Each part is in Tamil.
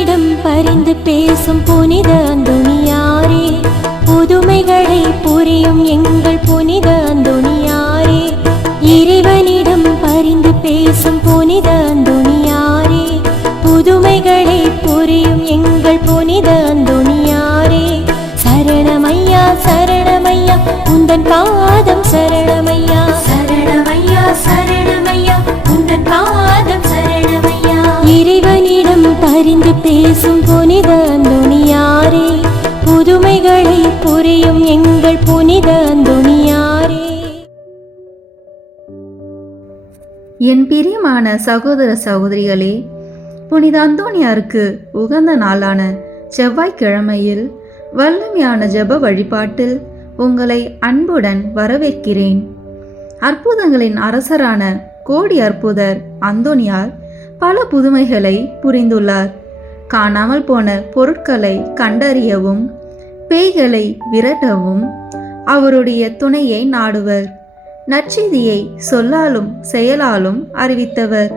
இறைவனிடம் பரிந்து பேசும் புனித அந்தோணியாரே, புதுமைகளை புரியும் எங்கள் புனித அந்தோணியாரே. இறைவனிடம் பரிந்து பேசும் புனித அந்தோணியாரே, புதுமைகளை புரியும் எங்கள் புனித அந்தோணியாரே. சரணமையா சரணமையா உந்தன் பாதம் சரணமையா, சரணமையா சரணமையா உந்தன் பாதம் சரணமையா. இறைவனிடம் பரிந்து பேசும் புனித அந்தோணியாரே, புதுமைகளை புரியும் எங்கள் புனித அந்தோணியாரே. என் பிரியமான சகோதர சகோதரிகளே, புனித அந்தோணியாருக்கு உகந்த நாளான செவ்வாய்க்கிழமையில் வல்லமையான ஜெப வழிபாட்டில் உங்களை அன்புடன் வரவேற்கிறேன். அற்புதங்களின் அரசரான கோடி அற்புதர் அந்தோணியார் பல புதுமைகளை புரிந்துள்ளார். காணாமல் போன பொருட்களை கண்டறியவும் பேய்களை விரட்டவும் அவருடைய துணையை நாடுவர். நற்செய்தியை சொல்லாலும் செயலாலும் அறிவித்தவர்.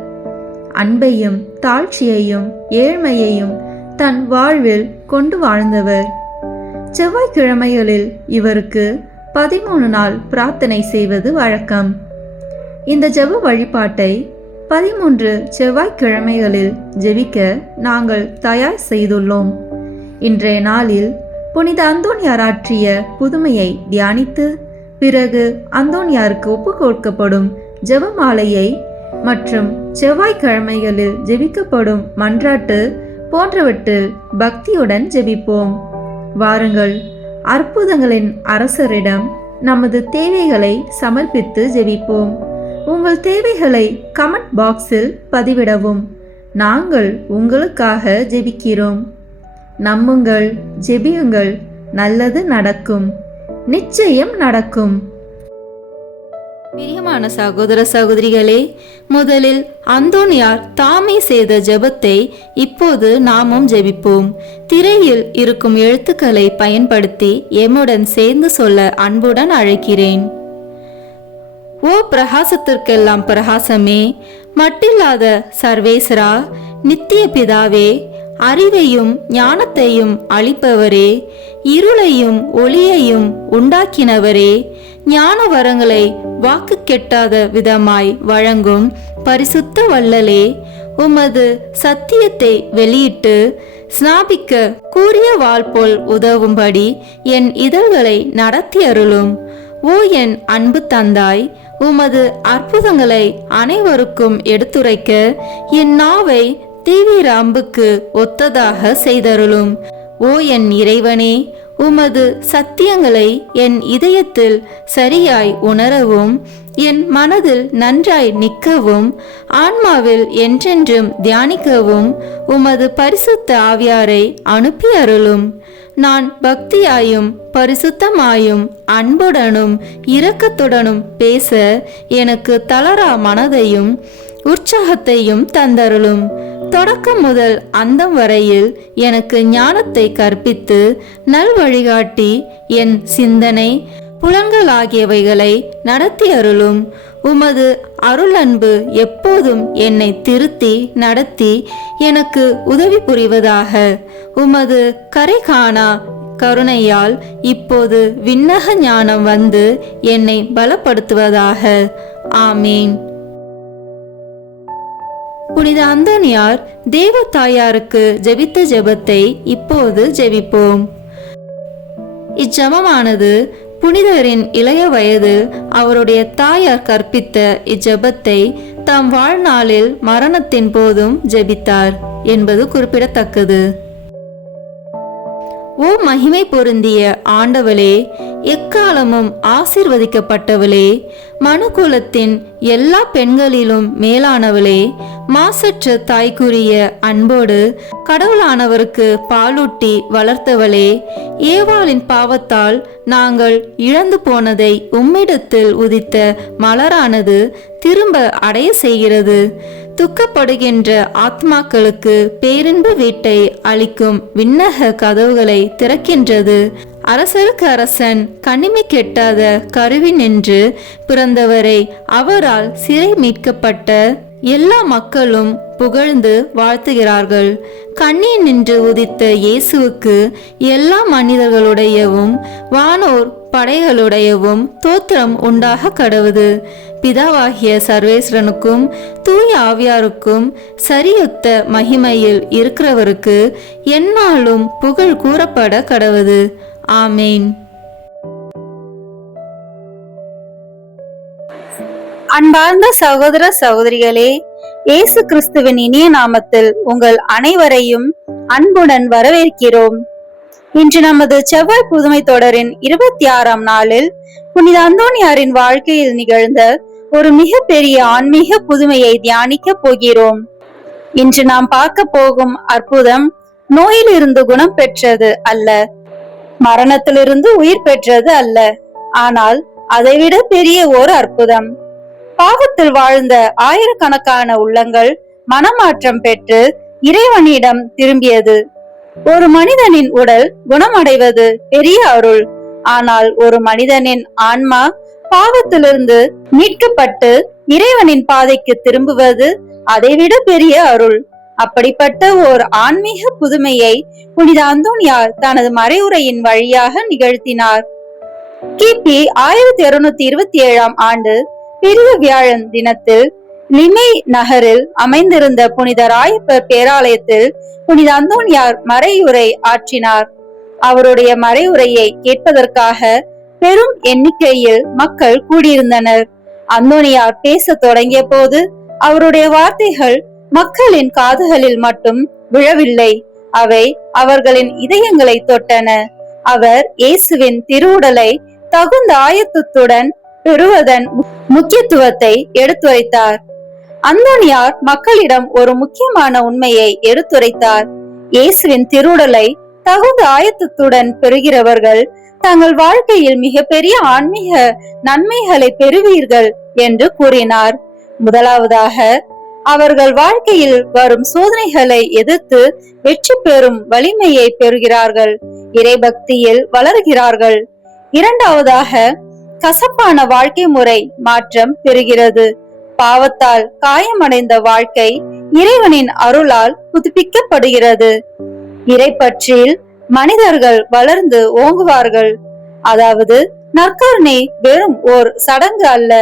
அன்பையும் தாழ்ச்சியையும் ஏழ்மையையும் தன் வாழ்வில் கொண்டு வாழ்ந்தவர். செவ்வாய்க்கிழமைகளில் இவருக்கு 13 நாள் பிரார்த்தனை செய்வது வழக்கம். இந்த ஜெப வழிபாட்டை 13 செவ்வாய்க்கிழமைகளில் ஜெபிக்க நாங்கள் தயார் செய்துள்ளோம். இன்றைய நாளில் புனித அந்தோணியார் ஆற்றிய புதுமையை தியானித்து பிறகு அந்தோணியாருக்கு ஒப்பு கொடுக்கப்படும் ஜெபமாலையை மற்றும் செவ்வாய்க்கிழமைகளில் ஜெபிக்கப்படும் மன்றாட்டு போன்றவற்றில் பக்தியுடன் ஜெபிப்போம். வாருங்கள், அற்புதங்களின் அரசரிடம் நமது தேவைகளை சமர்ப்பித்து ஜெபிப்போம். உங்கள் தேவைகளை கமெண்ட் பாக்ஸில் பதிவிடவும். நாங்கள் உங்களுக்காக ஜெபிக்கிறோம். நம்புங்கள், ஜெபியுங்கள், நல்லது நடக்கும், நிச்சயம் நடக்கும். பிரியமான சகோதர சகோதரிகளே, முதலில் அந்தோணியார் தாமே செய்த ஜெபத்தை இப்போது நாமும் ஜெபிப்போம். திரையில் இருக்கும் எழுத்துக்களை பயன்படுத்தி எம்முடன் சேர்ந்து சொல்ல அன்புடன் அழைக்கிறேன். ஓ பிரகாசத்திற்கெல்லாம் பிரகாசமே, மட்டில்லாத சர்வேஸ்வரா, நித்திய பிதாவே, அறிவையும் ஞானத்தையும் அளிப்பவரே, இருளையும் ஒளியையும் உண்டாக்கினவரே, ஞான வரங்களை வாக்கு கெட்டாத விதமாய் வழங்கும் பரிசுத்த வள்ளலே, உமது சத்தியத்தை வெளியிட்டு ஸ்நாபிக்க கூறிய வாள் போல் உதவும்படி என் இதழ்களை நடத்தி அருளும். ஓ என் அன்பு தந்தாய், உமது அற்புதங்களை அனைவருக்கும் எடுத்துரைக்க என் நாவை தீவிர அம்புக்கு ஒத்ததாக செய்தருளும். ஓ என் இறைவனே, உமது சத்தியங்களை என் இதயத்தில் சரியாய் உணரவும் என் மனதில் நன்றாய் நிற்கவும் ஆன்மாவில் என்றென்றும் தியானிக்கவும் உமது பரிசுத்த ஆவியாரை அனுப்பி அருளும். நான் பக்தியாயும் பரிசுத்தமாயும் அன்புடனும் இரக்கத்துடனும் பேச எனக்கு தளரா மனதையும் உற்சாகத்தையும் தந்தருளும். தொடக்கம் முதல் அந்தம் வரையில் எனக்கு ஞானத்தை கற்பித்து நல் வழிகாட்டி என் சிந்தனை புலன்கள் ஆகியவைகளை நடத்தி அருளும். உமது அருள் அன்பு எப்போதும் என்னை திருத்தி நடத்தி எனக்கு உதவி புரிவதாக. உமது கரை காணா கருணையால் இப்போது விண்ணக ஞானம் வந்து என்னை பலப்படுத்துவதாக. ஆமீன். புனித அந்தோணியார் தேவ தாயாருக்கு ஜெபித்த ஜெபத்தை இப்போது ஜெபிப்போம். இச்செபமானது புனிதரின் இளைய வயது அவருடைய தாயார் கற்பித்த இச்செபத்தை தம் வாழ்நாளில் மரணத்தின் போதும் ஜெபித்தார் என்பது குறிப்பிடத்தக்கது. ஓ மகிமை பொருந்திய ஆண்டவளே, எக்காலமும் ஆசீர்வதிக்கப்பட்டவளே, மனுக்குலத்தின் எல்லா பெண்களிலும் மேலானவளே, மாசற்ற தாய்க்குரிய அன்போடு கடவுளானவருக்கு பாலூட்டி வளர்த்தவளே, ஏவாளின் பாவத்தால் நாங்கள் இழந்து போனதை உம்மிடத்தில் உதித்த மலரானது திரும்ப அடைய செய்கிறது. துக்கப்படுகின்ற ஆத்மாக்களுக்கு பேரின்ப வீட்டை அளிக்கும் விண்ணக கதவுகளை திறக்கின்றது. அரசருக்கு அரசன் கனிமை கெட்டாத கருவி நின்று பிறந்தவரை அவரால் சிறை மீட்கப்பட்ட எல்லா மக்களும் புகழ்ந்து வாழ்த்துகிறார்கள். கண்ணில் நின்று உதித்த இயேசுவுக்கு எல்லா மனிதர்களுடையவும் வானோர் படைகளுடையவும் தோத்திரம் உண்டாக கடவுது. பிதாவாகிய சர்வேஸ்வரனுக்கும் தூய ஆவியாருக்கும் சரியுத்த மகிமையில் இருக்கிறவருக்கு எந்நாளும் புகழ் கூறப்பட கடவுது. ஆமேன். அன்பார்ந்த சகோதர சகோதரிகளே, இயேசு கிறிஸ்துவின் இனிய நாமத்தில் உங்கள் அனைவரையும் அன்புடன் வரவேற்கிறோம். இன்று நமது செவ்வாய் புதுமை தொடரின் 26ஆம் நாளில் புனித அந்தோனியாரின் வாழ்க்கையில் நிகழ்ந்த ஒரு மிகப்பெரிய ஆன்மீக புதுமையை தியானிக்க போகிறோம். இன்று நாம் பார்க்க போகும் அற்புதம் நோயிலிருந்து குணம் பெற்றது அல்ல, மரணத்திலிருந்து உயிர் பெற்றது அல்ல, ஆனால் அதைவிட பெரிய ஒரு அற்புதம். பாவத்தில் வாழ்ந்த ஆயிரக்கணக்கான உள்ளங்கள் மனமாற்றம் பெற்று இறைவனிடம் திரும்பியது. ஒரு மனிதனின் உடல் குணமடைவது பெரிய அருள், ஆனால் ஒரு மனிதனின் ஆன்மா பாவத்திலிருந்து மீட்கப்பட்டு இறைவனின் பாதைக்கு திரும்புவது அதைவிட பெரிய அருள். அப்படிப்பட்ட ஓர் ஆன்மீக புதுமையை புனித அந்தோனியார் தனது மறைவுரையின் வழியாக நிகழ்த்தினார். கிபி 1227ஆம் ஆண்டு பெரிய வியாழன் தினத்தில் லிமை நகரில் அமைந்திருந்த புனித ராயப்பர் பேராலயத்தில் புனித அந்தோனியார் மறையுரை ஆற்றினார். அவருடைய மறையுரையை கேட்பதற்காக பெரும் எண்ணிக்கையில் மக்கள் கூடியிருந்தனர். அந்தோனியார் பேச தொடங்கிய போது அவருடைய வார்த்தைகள் மக்களின் காதுகளில் மட்டும் விழவில்லை, அவை அவர்களின் இதயங்களை தொட்டன. அவர் இயேசுவின் திருவுடலை தகுந்த ஆயத்தத்துடன் பெறுவதன் முக்கியத்துவத்தை எடுத்துரைத்தார். அந்தோனியார் மக்களிடம் ஒரு முக்கியமான உண்மையை எடுத்துரைத்தார். இயேசுவின் திருவுடலை தகுந்த ஆயத்தத்துடன் பெறுகிறவர்கள் தங்கள் வாழ்க்கையில் மிகப்பெரிய ஆன்மீக நன்மைகளை பெறுவீர்கள் என்று கூறினார். முதலாவதாக, அவர்கள் வாழ்க்கையில் வரும் சோதனைகளை எதிர்த்து வெற்றி பெறும் வலிமையை பெறுகிறார்கள், இறைபக்தியில் வளர்கிறார்கள். இரண்டாவதாக, கசப்பான வாழ்க்கை முறை மாற்றம் பெறுகிறது. பாவத்தால் காயமடைந்த வாழ்க்கை இறைவனின் அருளால் புதுப்பிக்கப்படுகிறது. இறைப்பற்றில் மனிதர்கள் வளர்ந்து ஓங்குவார்கள். அதாவது நற்கருணை வெறும் ஓர் சடங்கு அல்ல,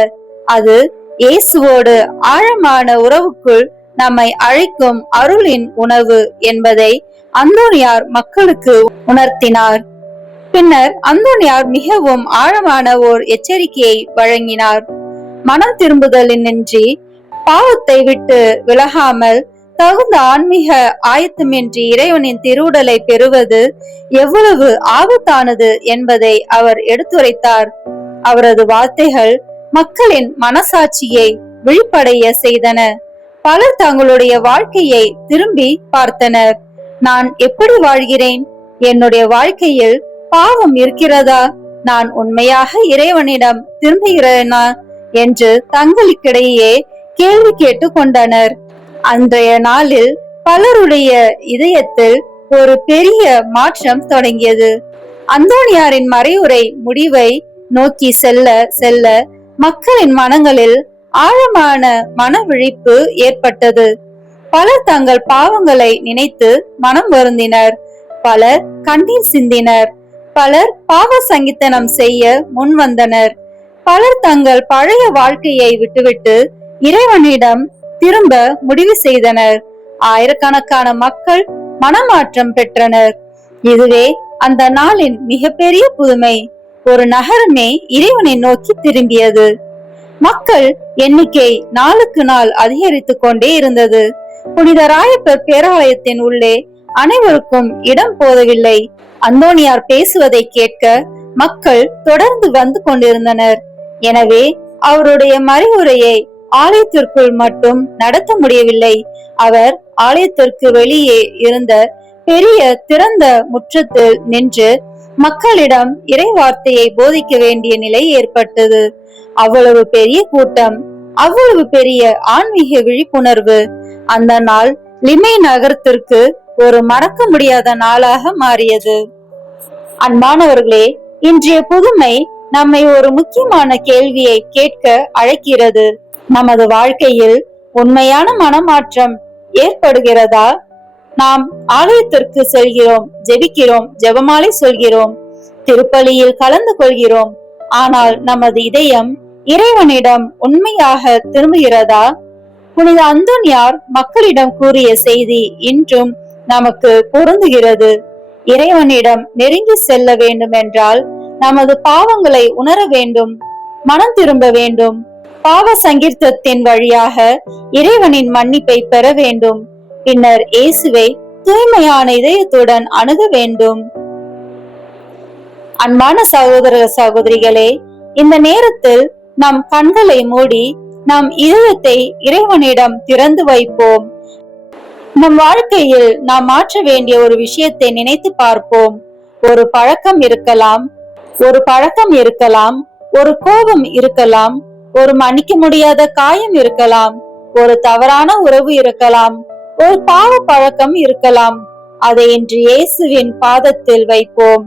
அது இயேசுவோடு ஆழமான உறவுக்குள் நம்மை அழைக்கும் அருளின் உணவு என்பதை அந்தோனியார் மக்களுக்கு உணர்த்தினார். பின்னர் அந்தோனியார் மிகவும் ஆழமான ஓர் எச்சரிக்கையை வழங்கினார். மனம் திரும்புதலின்றி பாவத்தை விட்டு விலகாமல் தகுந்த ஆன்மீக ஆயத்தமின்றி இறைவனின் திருவுடலை பெறுவது எவ்வளவு ஆபத்தானது என்பதை அவர் எடுத்துரைத்தார். அவரது வார்த்தைகள் மக்களின் மனசாட்சியை விழிப்படைய செய்தன. பலர் தங்களுடைய வாழ்க்கையை திரும்பி பார்த்தனர். நான் எப்படி வாழ்கிறேன்? என்னுடைய வாழ்க்கையில் பாவம் இருக்கிறதா? நான் உண்மையாக இறைவனிடம் திரும்புகிறேனா என்று தங்களுக்கிடையே கேள்வி கேட்டு கொண்டனர். அன்றைய நாளில் பலருடைய இதயத்தில் ஒரு பெரிய மாற்றம் தொடங்கியது. அந்தோனியாரின் மறைவுரை முடிவை நோக்கி செல்ல செல்ல மக்களின் மனங்களில் ஆழமான மன விழிப்பு ஏற்பட்டது. பலர் தங்கள் பாவங்களை நினைத்து மனம் வருந்தினர். பலர் கண்ணீர் சிந்தினர். பலர் பாவ சங்கீதனம் செய்ய முன் வந்தனர். பலர் தங்கள் பழைய வாழ்க்கையை விட்டுவிட்டு இறைவனிடம் திரும்ப முடிவு செய்தனர். ஆயிரக்கணக்கான மக்கள் மனமாற்றம் பெற்றனர். இதுவே அந்த நாளின் மிகப்பெரிய புதுமை. ஒரு நகரமே இறைவனை நோக்கி திரும்பியது. மக்கள் எண்ணிக்கை நாளுக்கு நாள் அதிகரித்துக் கொண்டே இருந்தது. புனித ராயப்பர் பேராலயத்தின் உள்ளே அனைவருக்கும் இடம் போதவில்லை. அந்தோனியார் பேசுவதை கேட்க மக்கள் தொடர்ந்து வந்து கொண்டிருந்தனர். எனவே அவருடைய மறைவுரையை ஆலயத்திற்குள் மட்டும் நடத்த முடியவில்லை. அவர் ஆலயத்திற்கு வெளியே இருந்த பெரிய திறந்த முற்றத்தில் நின்று மக்களிடம் இறை வார்த்தையை போதிக்க வேண்டிய நிலை ஏற்பட்டது. அவ்வளவு பெரிய கூட்டம், அவ்வளவு பெரிய ஆன்மீக விழிப்புணர்வு. அந்த நாள் லிமை நகரத்திற்கு ஒரு மறக்க முடியாத நாளாக மாறியது. அன்பானவர்களே, இன்றைய புதுமை நம்மை ஒரு முக்கியமான கேள்வியை கேட்க அழைக்கிறது. நமது வாழ்க்கையில் உண்மையான மனமாற்றம் ஏற்படுகிறதா? நாம் ஆலயத்திற்கு செல்கிறோம், ஜெபிக்கிறோம், ஜெபமாலை சொல்கிறோம், திருப்பலியில் கலந்து கொள்கிறோம். ஆனால் நமது இதயம் இறைவனிடம் உண்மையாக திரும்புகிறதா? புனித அந்தோனியார் மக்களிடம் கூறிய செய்தி இன்றும் நமக்கு பொருந்துகிறது. இறைவனிடம் நெருங்கி செல்ல வேண்டும் என்றால் நமது பாவங்களை உணர வேண்டும், மனம் திரும்ப வேண்டும், பாவ சங்கீர்த்தத்தின் வழியாக இறைவனின் மன்னிப்பை பெற வேண்டும். பின்னர் இயேசுவை தூய்மையான இதயத்துடன் அணுக வேண்டும். அன்பான சகோதர சகோதரிகளே, இந்த நேரத்தில் நம் கண்களை மூடி நம் இதயத்தை இறைவனிடம் திறந்து வைப்போம். நம் வாழ்க்கையில் நாம் மாற்ற வேண்டிய ஒரு விஷயத்தை நினைத்து பார்ப்போம். ஒரு பழக்கம் இருக்கலாம், ஒரு கோபம் இருக்கலாம், ஒரு மன்னிக்க முடியாத காயம் இருக்கலாம், ஒரு தவறான உறவு இருக்கலாம், ஒரு பாவ பழக்கம் இருக்கலாம். அதை இன்று இயேசுவின் பாதத்தில் வைப்போம்.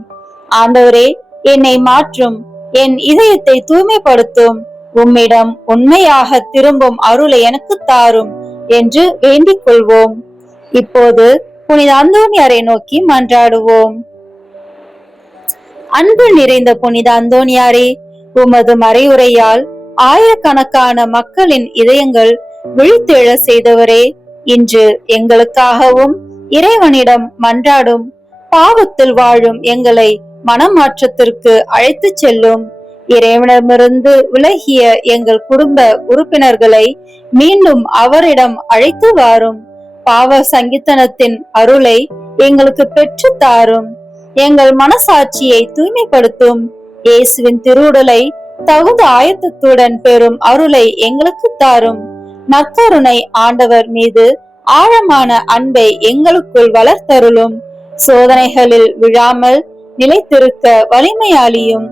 ஆண்டவரே, என்னை மாற்றும், என் இதயத்தை தூய்மைப்படுத்தும், உம்மிடம் உண்மையாக திரும்பும் அருளை எனக்கு தாரும் என்று வேண்டிக் கொள்வோம். இப்போது புனித அந்தோனியாரை நோக்கி மன்றாடுவோம். அன்பு நிறைந்த புனித அந்தோனியாரே, உமது மறையுரையால் ஆயிரக்கணக்கான மக்களின் இதயங்கள் விழித்தெழ செய்தவரே, இன்று எங்களுக்காகவும் இறைவனிடம் மன்றாடும் பாவத்தில் வாழும் எங்களை மனமாற்றத்திற்கு அழைத்து செல்லும். இறைவனிடமிருந்து விலகிய எங்கள் குடும்ப உறுப்பினர்களை மீண்டும் அவரிடம் அழைத்து வாரும். பாவ சங்கீதனத்தின் அருளை எங்களுக்கு பெற்று தாரும். எங்கள் மனசாட்சியை தூய்மைப்படுத்தும். இயேசுவின் திருவுடலை தகுந்த ஆயத்தத்துடன் பெறும் அருளை எங்களுக்கு தாரும். நற்கருணை ஆண்டவர் மீது ஆழமான அன்பை எங்களுக்குள் வளர்த்தருளும். சோதனைகளில் விழாமல் நிலைத்திருக்க வலிமையாலியும்.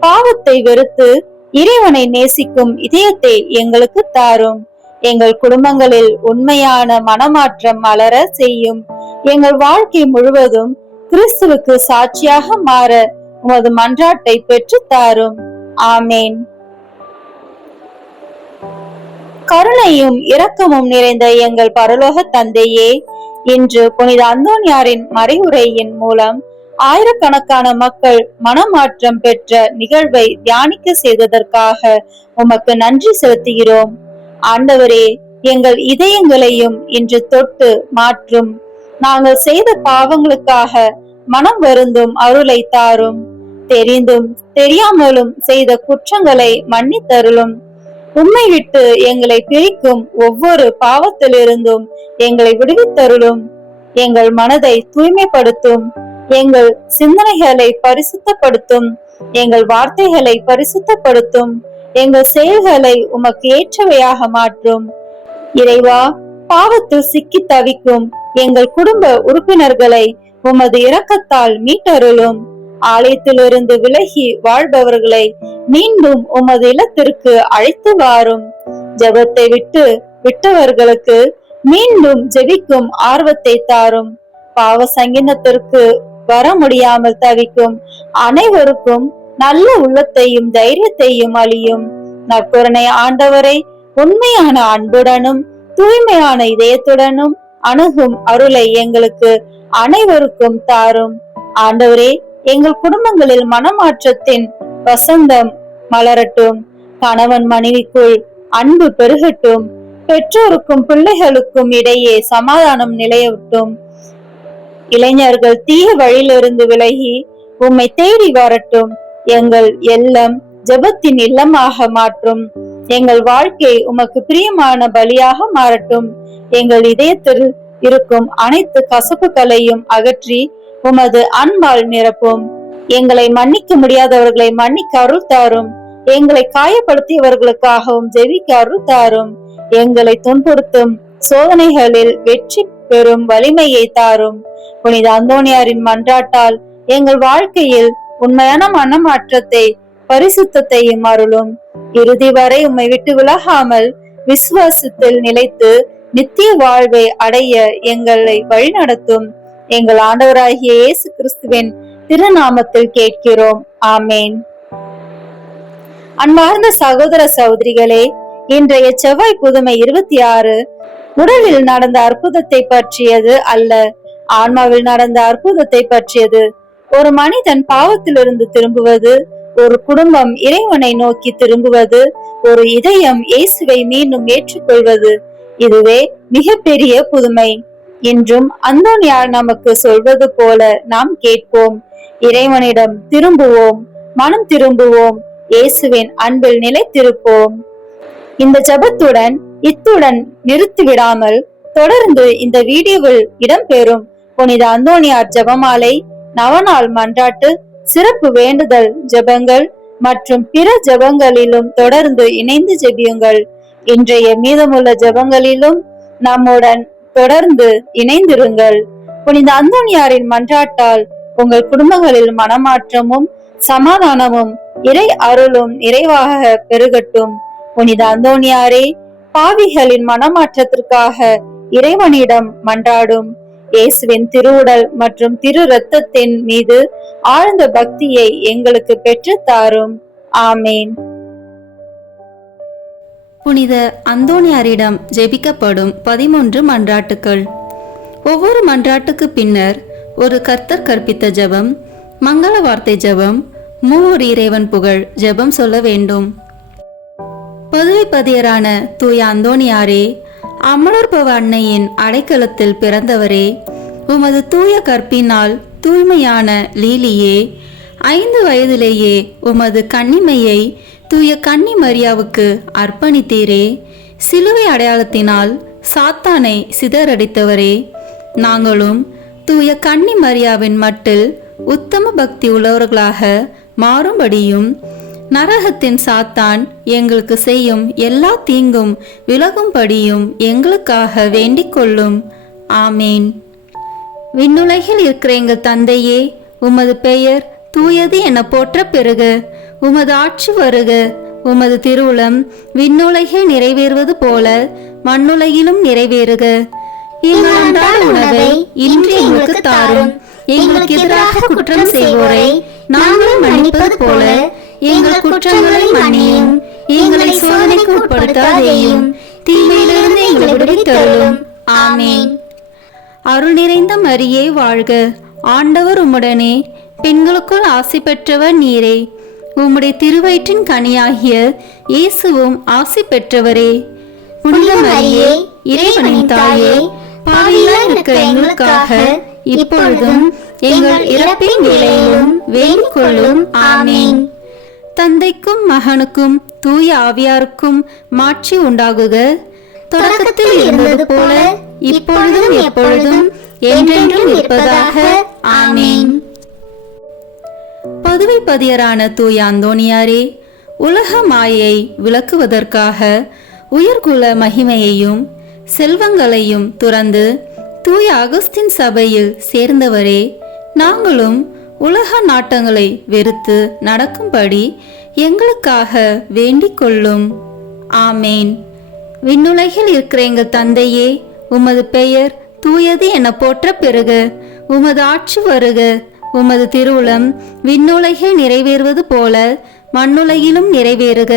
பாவத்தை வெறுத்து இறைவனை நேசிக்கும் இதயத்தை எங்களுக்கு தாரும். எங்கள் குடும்பங்களில் உண்மையான மனமாற்றம் மலர செய்யும். எங்கள் வாழ்க்கை முழுவதும் கிறிஸ்துவுக்கு சாட்சியாக மாற உமது மன்றாட்டை பெற்று தாரும். ஆமேன். கருணையும் இரக்கமும் நிறைந்த எங்கள் பரலோக தந்தையே, இன்று புனித அந்தோனியாரின் மறைவுரையின் மூலம் ஆயிரக்கணக்கான மக்கள் மனமாற்றம் பெற்ற நிகழ்வை தியானிக்க செய்ததற்காக உமக்கு நன்றி செலுத்துகிறோம். ஆண்டவரே, எங்கள் இதயங்களையும் இன்று தொட்டு மாற்றும். நாங்கள் செய்த பாவங்களுக்காக மனம் வருந்தும் அருளை தாரும். தெரிந்தும் தெரியாமலும் செய்த குற்றங்களை மன்னித்தருளும். உம்மை விட்டு எங்களை பிரிக்கும் ஒவ்வொரு பாவத்திலிருந்தும் எங்களை விடுவித்தருளும். எங்கள் மனதை தூய்மைப்படுத்தும். எங்கள் சிந்தனைகளை பரிசுத்தப்படுத்தும். எங்கள் வார்த்தைகளை பரிசுத்தப்படுத்தும். எங்கள் செயல்களை உமக்கு ஏற்றவையாக மாற்றும். இறைவா, பாவத்தில் சிக்கி தவிக்கும் எங்கள் குடும்ப உறுப்பினர்களை உமது இரக்கத்தால் மீட்டருளும். ஆலயத்திலிருந்து விலகி வாழ்பவர்களை மீண்டும் உமது இல்லத்திற்கு அழைத்து வாரும். ஜெபத்தை விட்டவர்களுக்கு மீண்டும் ஜெபிக்கும் ஆர்வத்தை தாரும். பாவ சங்கீதத்திற்கு வர முடியாமல் தவிக்கும் அனைவருக்கும் நல்ல உள்ளத்தையும் தைரியத்தையும் அளியும். நற்கருணை ஆண்டவரை உண்மையான அன்புடனும் தூய்மையான இதயத்துடனும் அணுகும் அருளை எங்களுக்கு அனைவருக்கும் தாரும். ஆண்டவரே, எங்கள் குடும்பங்களில் மனமாற்றத்தின் வசந்தம் மலரட்டும். கணவன் மனைவிக்குள் அன்பு பெருகட்டும். பெற்றோருக்கும் பிள்ளைகளுக்கும் இடையே சமாதானம் நிலையட்டும். இளைஞர்கள் தீய வழியிலிருந்து விலகி உம்மை தேடி வரட்டும். எங்கள் இல்லம் ஜெபத்தின் இல்லமாக மாற்றும். எங்கள் வாழ்க்கை உமக்கு பிரியமான பலியாக மாறட்டும். எங்கள் இதயத்தில் இருக்கும் அனைத்து கசப்புகளையும் அகற்றி உமது அன்பால் நிரப்பும். எங்களை மன்னிக்க முடியாதவர்களை மன்னிக்க அருள் தாரும். எங்களை காயப்படுத்தியவர்களுக்காகவும் ஜெபிக்க அருள் தாரும். எங்களை துன்புறுத்தும் சோதனைகளில் வெற்றி பெறும் வலிமையை தாரும். புனித அந்தோனியாரின் மன்றாட்டால் எங்கள் வாழ்க்கையில் உண்மையான மனமாற்றத்தை பரிசுத்தையும் அருளும். இறுதி வரை உம்மை விட்டு விலகாமல் விசுவாசத்தில் நிலைத்து நித்திய வாழ்வை அடைய எங்களை வழிநடத்தும். எங்கள் ஆண்டவராகிய இயேசு கிறிஸ்துவின் திருநாமத்தில் கேட்கிறோம். ஆமேன். அன்பார்ந்த சகோதர சகோதரிகளே, இன்றைய செவ்வாய் புதுமை 26 உடலில் நடந்த அற்புதத்தை பற்றியது அல்ல, ஆன்மாவில் நடந்த அற்புதத்தை பற்றியது. ஒரு மனிதன் பாவத்திலிருந்து திரும்புவது, ஒரு குடும்பம் இறைவனை நோக்கி திரும்புவது, ஒரு இதயம் இயேசுவை மீண்டும் ஏற்றுக்கொள்வது, இதுவே மிகப்பெரிய புதுமை. இன்றும் அந்தோனியார் நமக்கு சொல்வது போல நாம் கேட்போம், இறைவனிடம் திரும்புவோம், மனம் திரும்புவோம், இயேசுவின் அன்பில் நிலைத்திருப்போம். இந்த ஜபத்துடன் இத்துடன் நிறுத்திவிடாமல் தொடர்ந்து இந்த வீடியோவில் இடம்பெறும் புனித அந்தோனியார் ஜபமாலை, நவநாள் மன்றாட்டு, சிறப்பு வேண்டுதல் ஜபங்கள் மற்றும் பிற ஜபங்களிலும் தொடர்ந்து இணைந்து ஜெபியுங்கள். இன்றைய மீதமுள்ள ஜபங்களிலும் நம்முடன் தொடர்ந்து இணைந்திருங்கள். புனித அந்தோனியாரின் மன்றாட்டால் உங்கள் குடும்பங்களில் மனமாற்றமும் சமாதானமும் இறை அருளும் நிறைவாக பெருகட்டும். புனித அந்தோனியாரே, பாவிகளின் மனமாற்றத்திற்காக இறைவனிடம் மன்றாடும். இயேசுவின் திருவுடல் மற்றும் திரு இரத்தத்தின் மீது ஆழ்ந்த பக்தியை எங்களுக்கு பெற்று தாரும். ஆமேன். புனித அந்தோனியாரிடம் ஜெபிக்கப்படும் 13 மன்றாட்டுக்கள். ஒவ்வொரு மன்றாட்டுக்கு பின்னர் ஒரு கர்த்தர் கற்பித்த ஜெபம், மங்கள வார்த்தை ஜெபம், மூவர் இறைவன் புகழ் ஜெபம் சொல்ல வேண்டும். பதுவை பதியரான தூய அந்தோனியாரே, அமலர்பவ அன்னையின் அடைக்கலத்தில் பிறந்தவரே, உமது தூய கற்பினால் தூய்மையான லீலியே, 5 வயதிலேயே உமது கன்னிமையை தூய கன்னி மரியாவுக்கு அர்ப்பணித்தீரே. சிலுவை அடையாளத்தினால் சாத்தானை சிதறடித்தவரே, நாங்களும் தூய கன்னி மரியாவின் மட்டில் உத்தம பக்தி உள்ளவர்களாக மாறும்படியும் நரகத்தின் சாத்தான் எங்களுக்கு செய்யும் எல்லா தீங்கும் விலகும்படியும் எங்களுக்காக வேண்டிக் கொள்ளும். ஆமேன். விண்ணுலகில் இருக்கிற எங்கள் தந்தையே, உமது பெயர் தூயது என போற்ற பெறுக. உமது ஆட்சி வருக. உமது திருவுளம் விண்ணுலகில் நிறைவேறுவது போல மண்ணுலகிலும் நிறைவேறுக. எங்கள் அன்றாட உணவை இன்று எங்களுக்கு தாரும். எங்களுக்கு எதிராக குற்றம் செய்வோரை நாங்கள் மன்னிப்பது போல எங்கள் குற்றங்களை மன்னியும். எங்களை சோதனைக்கு உட்படுத்தாதேயும், தீமையிலிருந்து எங்களை விடுவித்தருளும். ஆமேன். அருள் நிறைந்த மரியே வாழ்க. ஆண்டவர் உம்முடனே, பெண்களுக்குள் ஆசி பெற்றவர் நீரே. உம்முடைய திருவயிற்றின் கனியாகிய இயேசுவும் ஆசி பெற்றவரே. புனித மரியே, இறைவனின் தாயே, பாவிகளாய் இருக்கிற எங்களுக்காக இப்பொழுதும் எங்கள் இறப்பின் வேளையிலும் வேண்டிக் கொள்ளும். ஆமேன். தந்தைக்கும் மகனுக்கும் தூய ஆவியாருக்கும் மாட்சி உண்டாகுக. தொடக்கத்தில் இருந்தது போல இப்பொழுதும் எப்பொழுதும் என்றென்றும் இருப்பதாக. ஆமேன். பதுவை பதியரான தூய அந்தோனியாரே, உலக மாயை விளக்குவதற்காக உயர்குல மகிமையையும் செல்வங்களையும் துறந்து தூய அகஸ்தின் சபையில் சேர்ந்தவரே, நாங்களும் உலக நாட்டங்களை வெறுத்து நடக்கும்படி எங்களுக்காக வேண்டிக் கொள்ளும். ஆமேன். விண்ணுலகில் இருக்கிற எங்கள் தந்தையே, உமது பெயர் தூயது என போற்ற பெறுக. உமது ஆட்சி வருக. உமது திருவுளம் விண்ணுலகில் நிறைவேறுவது போல மண்ணுலகிலும் நிறைவேறுக.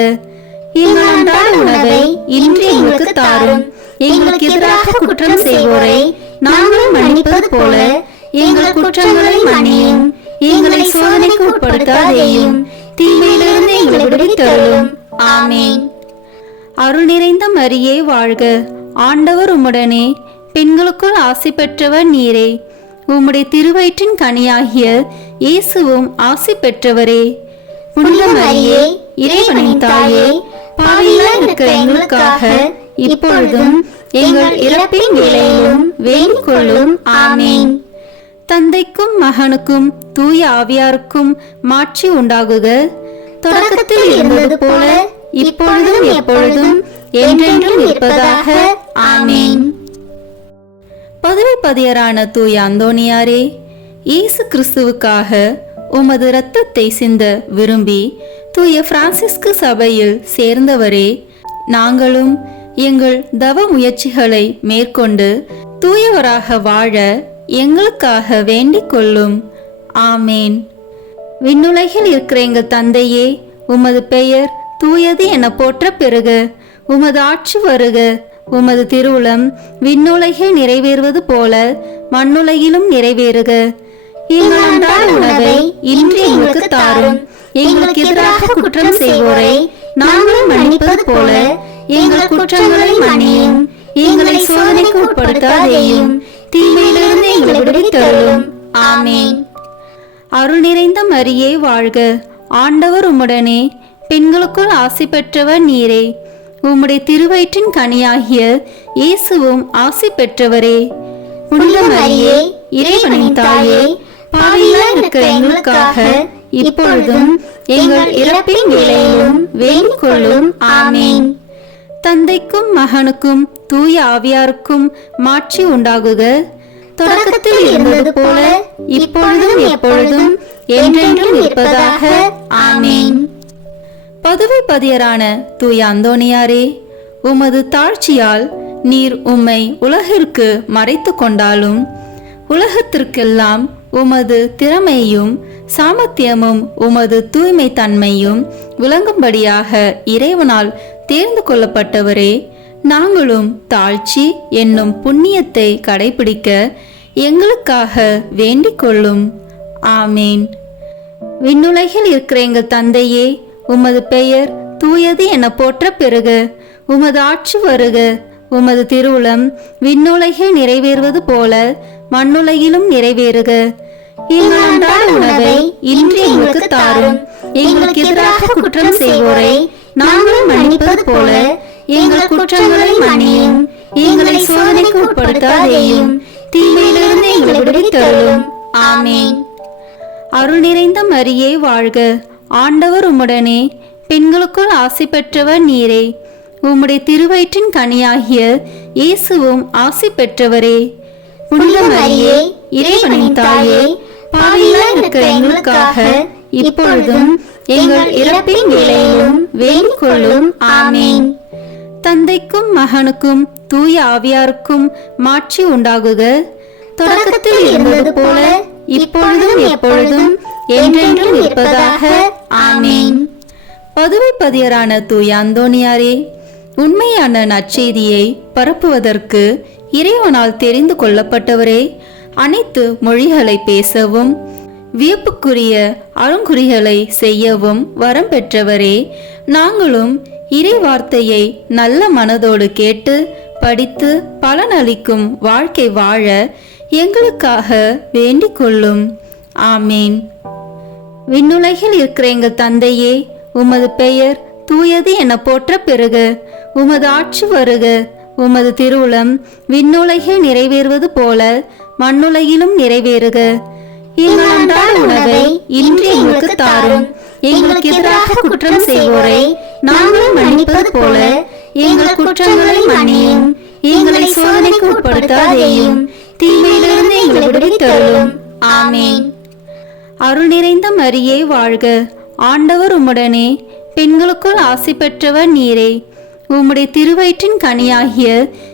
எங்கள் அன்றாட உணவை இன்று எங்களுக்கு தாரும். எங்களுக்கு எதிராக குற்றம் செய்வோரை நாங்கள் மன்னிப்பது போல எங்கள் குற்றங்களை மன்னியும். எங்களை சோதனைக்கு உட்படுத்தாதேயும், தீமையிலிருந்து எங்களை விடுவித்தருளும். ஆமேன். அருள் நிறைந்த மரியே வாழ்க. ஆண்டவர் உம்முடனே, பெண்களுக்குள் ஆசி பெற்றவர் நீரே. உம்முடைய திருவயிற்றின் கனியாகிய இயேசுவும் ஆசி பெற்றவரே. புனித மரியே, இறைவனின் தாயே, பாவிகளாய் இருக்கிற எங்களுக்காக இப்பொழுதும் எங்கள் இறப்பின் வேளையிலும் வேண்டிக் கொள்ளும். ஆமேன். தந்தைக்கும் மகனுக்கும் தூய ஆவியாருக்கும் மாட்சி உண்டாகுக. தொடக்கத்தில் இருந்தது போல இப்பொழுதும் எப்பொழுதும் என்றென்றும் இருப்பதாக. ஆமேன். பதுவை பதியரான தூய அந்தோனியாரே, இயேசு கிறிஸ்துவுக்காக உமது இரத்தத்தை சிந்த விரும்பி தூய பிரான்சிஸ்கு சபையில் சேர்ந்தவரே, நாங்களும் எங்கள் தவ முயற்சிகளை மேற்கொண்டு தூயவராக வாழ எங்களுக்காக வேண்டிக் கொள்ளும். ஆமேன். விண்ணுலகில் இருக்கிற எங்கள் தந்தையே, உமது பெயர் தூயது என போற்ற பெறுக. உமது ஆட்சி வருக. உமது திருவுளம் விண்ணுலகில் நிறைவேறுவது போல மண்ணுலகிலும் நிறைவேறுக. எங்கள் அன்றாட உணவை இன்று எங்களுக்கு தாரும். எங்களுக்கு எதிராக குற்றம் செய்வோரை நாங்கள் மன்னிப்பது போல எங்கள் குற்றங்களை மன்னியும். எங்களை சோதனைக்கு உட்படுத்தாதேயும், தீமையிலிருந்து எங்களை விடுவித்தருளும். ஆமென். அருள் நிறைந்த மரியே வாழ்க, ஆண்டவர் உம்முடனே, பெண்களுக்குள் ஆசி பெற்றவர் நீரே. உம்முடைய திருவயிற்றின் கனியாகிய இயேசுவும் ஆசி பெற்றவரே. புனித மரியே, இறைவனின் தாயே, பாவிகளாய் இருக்கிற எங்களுக்காக இப்பொழுதும் எங்கள் இறப்பின் வேளையிலும் வேண்டிக் கொள்ளும். ஆமென். தந்தைக்கும் மகனுக்கும் தூய ஆவியாருக்கும் மாட்சி உண்டாகுக. தொடக்கத்தில் இருந்தது போல இப்பொழுதும் எப்பொழுதும் என்றென்றும் இருப்பதாக. ஆமென். பதுவை பதியரான தூய அந்தோணியாரே, உமது தாழ்ச்சியால் நீர் உம்மை உலகிற்கு மறைத்து கொண்டாலும் உலகத்திற்கெல்லாம் உமது திறமையும் சாமர்த்தியமும் உமது தூய்மை தன்மையும் விளங்கும்படியாக இறைவனால் தேர்ந்து கொள்ளப்பட்டவரே, நாங்களும் தாழ்ச்சி என்னும் புண்ணியத்தை கடைபிடிக்க எங்களுக்காக வேண்டிக் கொள்ளும். ஆமேன். விண்ணுலகில் இருக்கிற எங்கள் தந்தையே, உமது பெயர் தூயது என போற்ற பெறுக. உமது ஆட்சி வருக. உமது திருவுளம் விண்ணுலகில் நிறைவேறுவது போல மண்ணுலகிலும் நிறைவேறுக. எங்கள் அன்றாட உணவை இன்று எங்களுக்கு தாரும். எங்களுக்கு எதிராக குற்றம் செய்வோரை நாங்கள் மன்னிப்பது போல எங்கள் குற்றங்களை மன்னியும். எங்களை சோதனைக்கு உட்படுத்தாதேயும், தீமையிலிருந்து எங்களை விடுவித்தருளும். ஆமென். அருள் நிறைந்த மரியே வாழ்க, ஆண்டவர் உம்முடனே, பெண்களுக்குள் ஆசி பெற்றவர் நீரே. உம்முடைய திருவயிற்றின் கனியாகிய இயேசுவும் ஆசி பெற்றவரே. புனித மரியே, இறைவனின் தாயே, பாவிகளாய் இருக்கிற எங்களுக்காக இப்பொழுதும் எங்கள் இறப்பின் வேளையிலும் வேண்டிக் கொள்ளும். ஆமென். தந்தைக்கும் மகனுக்கும் தூய ஆவியாருக்கும் மாட்சி உண்டாகுக. தொடக்கத்தில் இருந்தது போல இப்பொழுதும் எப்பொழுதும் என்றென்றும் இருப்பதாக. ஆமென். பதுவை பதியரான தூய அந்தோணியாரே, உண்மையான நற்செய்தியை பரப்புவதற்கு இறைவனால் தெரிந்து கொள்ளப்பட்டவரே, அனைத்து மொழிகளை பேசவும் வியப்புக்குரிய அருங்குறிகளை செய்யவும் வரம் பெற்றவரே, நாங்களும் இறை வார்த்தையை நல்ல மனதோடு கேட்டு படித்து பலனளிக்கும் வாழ்க்கை வாழ எங்களுக்காக வேண்டிக் கொள்ளும். ஆமேன். விண்ணுலகில் இருக்கிற எங்கள் தந்தையே, உமது பெயர் தூயது என போற்ற பெறுக. உமது ஆட்சி வருக. உமது திருவுளம் விண்ணுலகில் நிறைவேறுவது போல மண்ணுலகிலும் நிறைவேறுக. எங்கள் அன்றாட உணவை இன்று எங்களுக்கு தாரும். எங்களுக்கு எதிராக குற்றம் செய்வோரை நாங்கள் மன்னிப்பது போல எங்கள் குற்றங்களை மன்னியும். எங்களை சோதனைக்கு உட்படுத்தாதேயும், தீமையிலிருந்து எங்களை விடுவித்தருளும். ஆமென். அருள் நிறைந்த மரியே வாழ்க, ஆண்டவர் உம்முடனே, பெண்களுக்குள் ஆசி பெற்றவர் நீரே. உம்முடைய திருவயிற்றின் கனியாகிய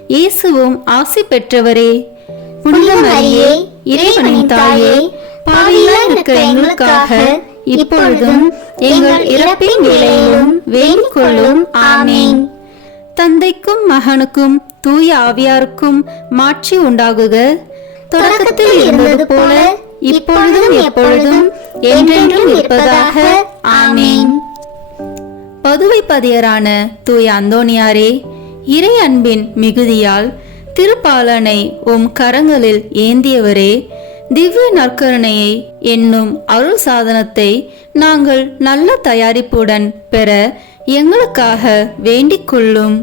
இயேசுவும் ஆசி பெற்றவரே. புனித மரியே, இறைவனின் தாயே, பாவிகளாய் இருக்கிற எங்களுக்காக இப்பொழுதும் எங்கள் இறப்பின் வேளையிலும் வேண்டிக் கொள்ளும். ஆமென். தந்தைக்கும் மகனுக்கும் தூய ஆவியாருக்கும் மாட்சி உண்டாகுக. தொடக்கத்தில் இருந்தது போல இப்பொழுதும் எப்பொழுதும் என்றென்றும் இருப்பதாக. ஆமென். பதுவை பதியரான தூய அந்தோணியாரே, இறை அன்பின் மிகுதியால் திருப்பாலனை உம் கரங்களில் ஏந்தியவரே, திவ்ய நற்கருணையை என்னும் அருள் சாதனத்தை நாங்கள் நல்ல தயாரிப்புடன் பெற எங்களுக்காக வேண்டிக் கொள்ளும்.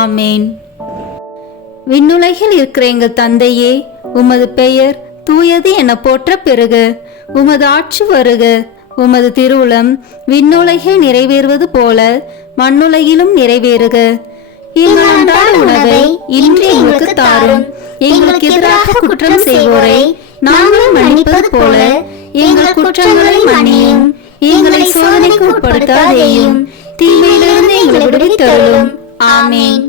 ஆமேன். விண்ணுலகில் இருக்கிற எங்கள் தந்தையே, உமது பெயர் தூயது என போற்ற பெறுக. உமது ஆட்சி வருக. உமது திருவுளம் விண்ணுலகில் நிறைவேறுவது போல மண்ணுலகிலும் நிறைவேறுக. எங்கள் அன்றாட உணவை இன்று எங்களுக்கு தாரும். எங்களுக்கு எதிராக குற்றம் செய்வோரை நாங்கள் மன்னிப்பது போல எங்கள் குற்றங்களை மன்னியும். எங்களை சோதனைக்கு உட்படுத்தாதேயும், தீமையிலிருந்து எங்களை விடுவித்தருளும். ஆமென்.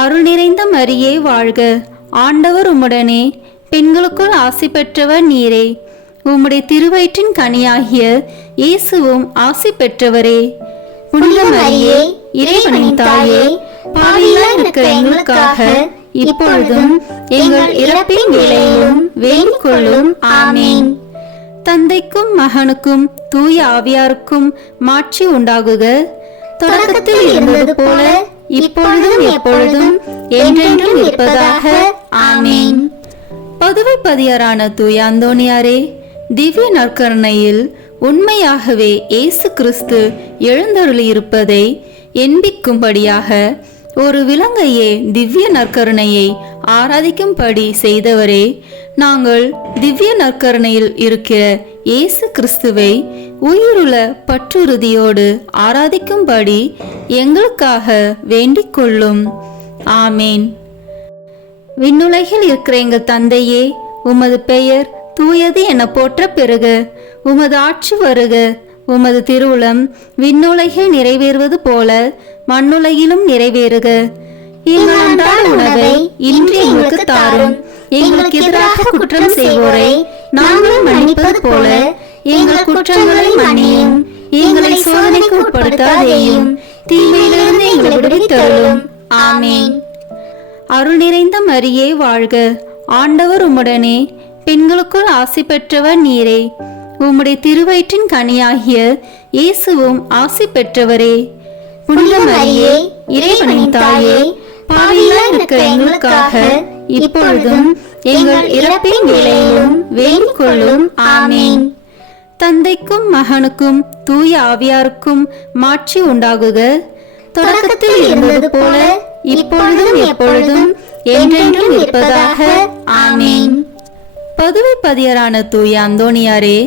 அருள் நிறைந்த மரியே வாழ்க, ஆண்டவர் உம்முடனே, பெண்களுக்குள் ஆசி பெற்றவர் நீரே. உம்முடைய திருவயிற்றின் கனியாகிய இயேசுவும் ஆசி பெற்றவரே. புனித மரியே, இறைவனின் தாயே, பாவிகளாய் இருக்கிற எங்களுக்காக இப்பொழுதும் எங்கள் இறப்பின் வேளையிலும் வேண்டிக் கொள்ளும். ஆமேன். தந்தைக்கும் மகனுக்கும் தூய ஆவியாருக்கும் மாட்சி உண்டாகுக. தொடக்கத்தில் இருந்தது போல இப்பொழுதும் எப்பொழுதும் என்றென்றும் இருப்பதாக. ஆமேன். பதுவை பதியரான தூய அந்தோணியாரே, திவ்ய நற்கருணையில் உண்மையாகவே இயேசு கிறிஸ்து எழுந்தருளியிருப்பதை எண்பிக்கும்படியாக ஒரு விலங்கையே திவ்ய நற்கருணையை ஆராதிக்கும்படி செய்தவரே, நாங்கள் திவ்ய நற்கருணையில் இருக்கிற இயேசு கிறிஸ்துவை உயிருள்ள பற்றுறுதியோடு ஆராதிக்கும்படி எங்களுக்காக வேண்டிக் கொள்ளும். ஆமேன். விண்ணுலகில் இருக்கிற எங்கள் தந்தையே, உமது பெயர் தூயது என போற்ற பெறுக. உமது ஆட்சி வருக. உமது திருவுளம் விண்ணுலகில் நிறைவேறுவது போல மண்ணுலகிலும் நிறைவேறுக. எங்கள் அன்றாட உணவை இன்று எங்களுக்கு தாரும். எங்களுக்கு எதிராக குற்றம் செய்வோரை நாங்கள் மன்னிப்பது போல எங்கள் குற்றங்களை மன்னியும். எங்களை சோதனைக்கு உட்படுத்தாதேயும், தீமையிலிருந்து எங்களை விடுவித்தருளும். ஆமேன். அருள் நிறைந்த மரியே வாழ்க. ஆண்டவர் உம்முடனே, பெண்களுக்குள் ஆசி பெற்றவர் நீரே. உம்முடைய திருவயிற்றின் கனியாகிய இயேசுவும் ஆசி பெற்றவரே. புனித மரியே, இறைவனின் தாயே, பாவிகளாய் இருக்கிற எங்களுக்காக இப்பொழுதும் எங்கள் இறப்பின் வேளையிலும் வேண்டிக் கொள்ளும். ஆமேன். தந்தைக்கும் மகனுக்கும் தூய ஆவியாருக்கும் மாட்சி உண்டாகுக. தொடக்கத்தில் இருந்தது போல இப்பொழுதும் எப்பொழுதும் என்றென்றும் இருப்பதாக. ஆமேன். பதுவை பதியரான தூய அந்தோணியாரே,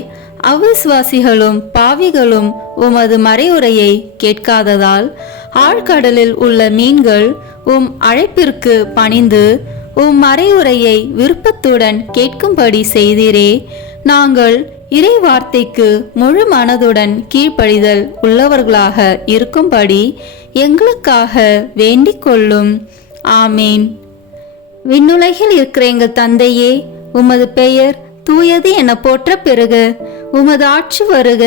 அவிசுவாசிகளும் பாவிகளும் உமது மறையுரையை கேட்காததால் ஆழ்கடலில் உள்ள மீன்கள் உம் அழைப்பிற்கு பணிந்து உம் மறையுரையை விருப்பத்துடன் கேட்கும்படி செய்தீரே. நாங்கள் இறை வார்த்தைக்கு முழு மனதுடன் கீழ்ப்படிதல் உள்ளவர்களாக இருக்கும்படி எங்களுக்காக வேண்டிக் கொள்ளும். ஆமேன். விண்ணுலகில் இருக்கிற எங்கள் தந்தையே, உமது பெயர் தூயது என போற்ற பெறுக. உமது ஆட்சி வருக.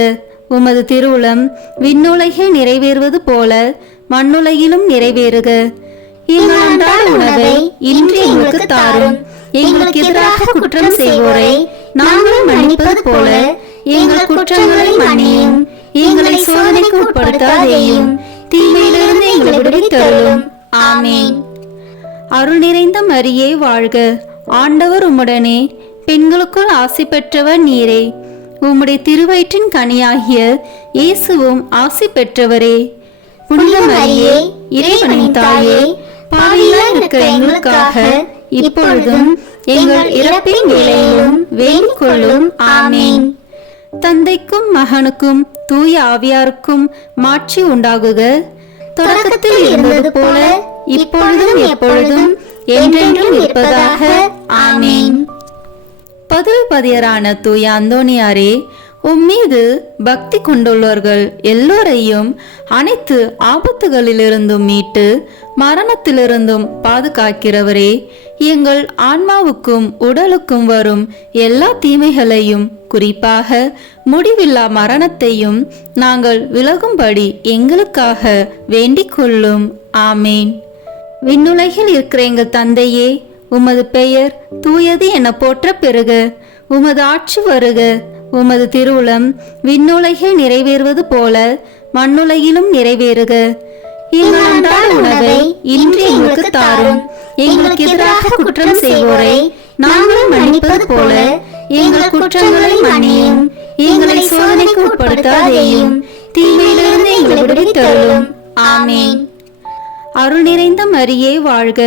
உமது திருவுளம் விண்ணுலகில் நிறைவேறுவது போல மண்ணுலகிலும் நிறைவேறுக. எங்கள் அன்றாட உணவை இன்று எங்களுக்கு தாரும். எங்களுக்கு எதிராக குற்றம் செய்வோரை நாங்கள் மன்னிப்பது போல எங்கள் குற்றங்களை மன்னியும். எங்களை சோதனைக்கு உட்படுத்தாதேயும், தீமையிலிருந்து எங்களை விடுவித்தருளும். ஆமேன். அருள் நிறைந்த மரியே வாழ்க. ஆண்டவர் உம்முடனே, பெண்களுக்குள் ஆசி பெற்றவர் நீரே. உம்முடைய திருவயிற்றின் கனியாகிய இயேசுவும் ஆசி பெற்றவரே. புனித மரியே, இறைவனின் தாயே, பாவிகளாய் இருக்கிற எங்களுக்காக இப்பொழுதும் எங்கள் இறப்பின் வேளையிலும் வேண்டிக் கொள்ளும். ஆமேன். தந்தைக்கும் மகனுக்கும் தூய ஆவியாருக்கும் மாட்சி உண்டாகுக. தொடக்கத்தில் இருந்தது போல இப்பொழுதும் எப்பொழுதும் என்றென்றும் இருப்பதாக. ஆமேன். பதுவை பதியரான தூய அந்தோணியாரே, உம்மீது பக்தி கொண்டுள்ளவர்கள் எல்லோரையும் அனைத்து ஆபத்துகளிலிருந்தும் மீட்டு மரணத்திலிருந்தும் பாதுகாக்கிறவரே, எங்கள் ஆன்மாவுக்கும் உடலுக்கும் வரும் எல்லா தீமைகளையும், குறிப்பாக முடிவில்லா மரணத்தையும் நாங்கள் விலகும்படி எங்களுக்காக வேண்டிக் கொள்ளும். ஆமேன். விண்ணுலகில் இருக்கிற எங்கள் தந்தையே, உமது பெயர் தூயது என போற்ற பெறுக. உமது ஆட்சி வருக. உமது திருவுளம் விண்ணுலகில் நிறைவேறுவது போல மண்ணுலகிலும் நிறைவேறுக. எங்கள் அன்றாட உணவை இன்று எங்களுக்கு தாரும். எங்களுக்கு எதிராக குற்றம் செய்வோரை நாங்கள் மன்னிப்பது போல எங்கள் குற்றங்களை மன்னியும். எங்களை சோதனைக்கு உட்படுத்தாதேயும், தீமையிலிருந்து எங்களை விடுவித்தருளும். ஆமேன். அருள் நிறைந்த மரியே வாழ்க.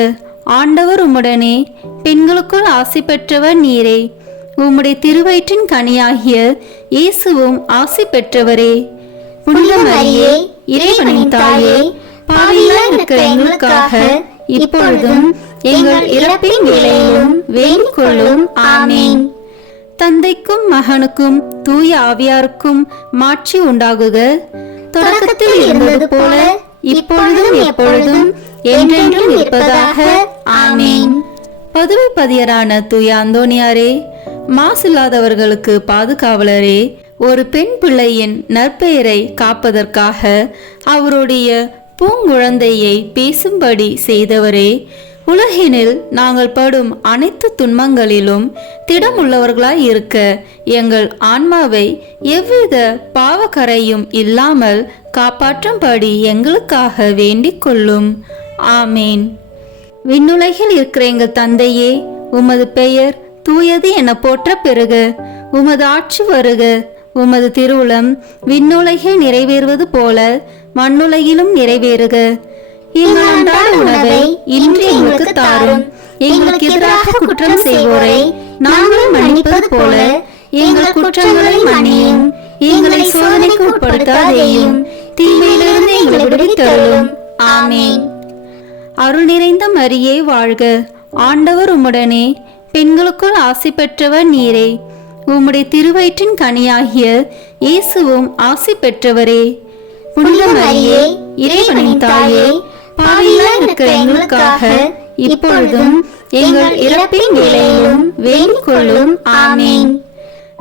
ஆண்டவர் உம்முடனே, பெண்களுக்குள் ஆசி பெற்றவர் நீரே. உம்முடைய திருவயிற்றின் கனியாகிய இயேசுவும் ஆசி பெற்றவரே. புனித மரியே, இறைவனின் தாயே, பாவிகளாய் இருக்கிற எங்களுக்காக இப்பொழுதும் எங்கள் இறப்பின் வேளையிலும் வேண்டிக் கொள்ளும். ஆமேன். தந்தைக்கும் மகனுக்கும் தூய ஆவியாருக்கும் மாட்சி உண்டாகுக. தொடக்கத்தில் இருந்தது போல இப்பொழுதும் எப்பொழுதும் என்றென்றும் இருப்பதாக. ஆமேன். பதுவை பதியரான தூய அந்தோணியாரே, மாசில்லாதவர்களுக்கு பாதுகாவலரே, ஒரு பெண் பிள்ளையின் நற்பெயரை காப்பதற்காக அவருடைய பூங்குழந்தையை பேசும்படி செய்தவரே, உலகினில் நாங்கள் படும் அனைத்து துன்பங்களிலும் திடமுள்ளவர்களாய் இருக்க எங்கள் ஆன்மாவை எவ்வித பாவக்கரையும் இல்லாமல் காப்பாற்றும்படி எங்களுக்காக வேண்டிக் கொள்ளும். ஆமேன். விண்ணுலகில் இருக்கிற எங்கள் தந்தையே, உமது பெயர் தூயது என போற்ற பெறுக. உமது ஆட்சி வருக. உமது திருவுளம் விண்ணுலகில் நிறைவேறுவது போல மண்ணுலகிலும் நிறைவேறுக. எங்கள் அன்றாட உணவை இன்று எங்களுக்கு தாரும். எங்களுக்கு எதிராக குற்றம் செய்வோரை நாங்கள் மன்னிப்பது போல எங்கள் குற்றங்களை மன்னியும். எங்களை சோதனைக்கு உட்படுத்தாதேயும், தீமையிலிருந்து எங்களை விடுவித்தருளும். ஆமேன். அருள் நிறைந்த மரியே வாழ்க. ஆண்டவர் உம்முடனே, பெண்களுக்குள் ஆசி பெற்றவர் நீரே. உம்முடைய திருவயிற்றின் கனியாகிய இயேசுவும் ஆசி பெற்றவரே. புனித மரியே, இறைவனின் தாயே, பாவிகளாய் இருக்கிற எங்களுக்காக இப்பொழுதும் எங்கள் இறப்பின் வேளையிலும் வேண்டிக் கொள்ளும். ஆமேன்.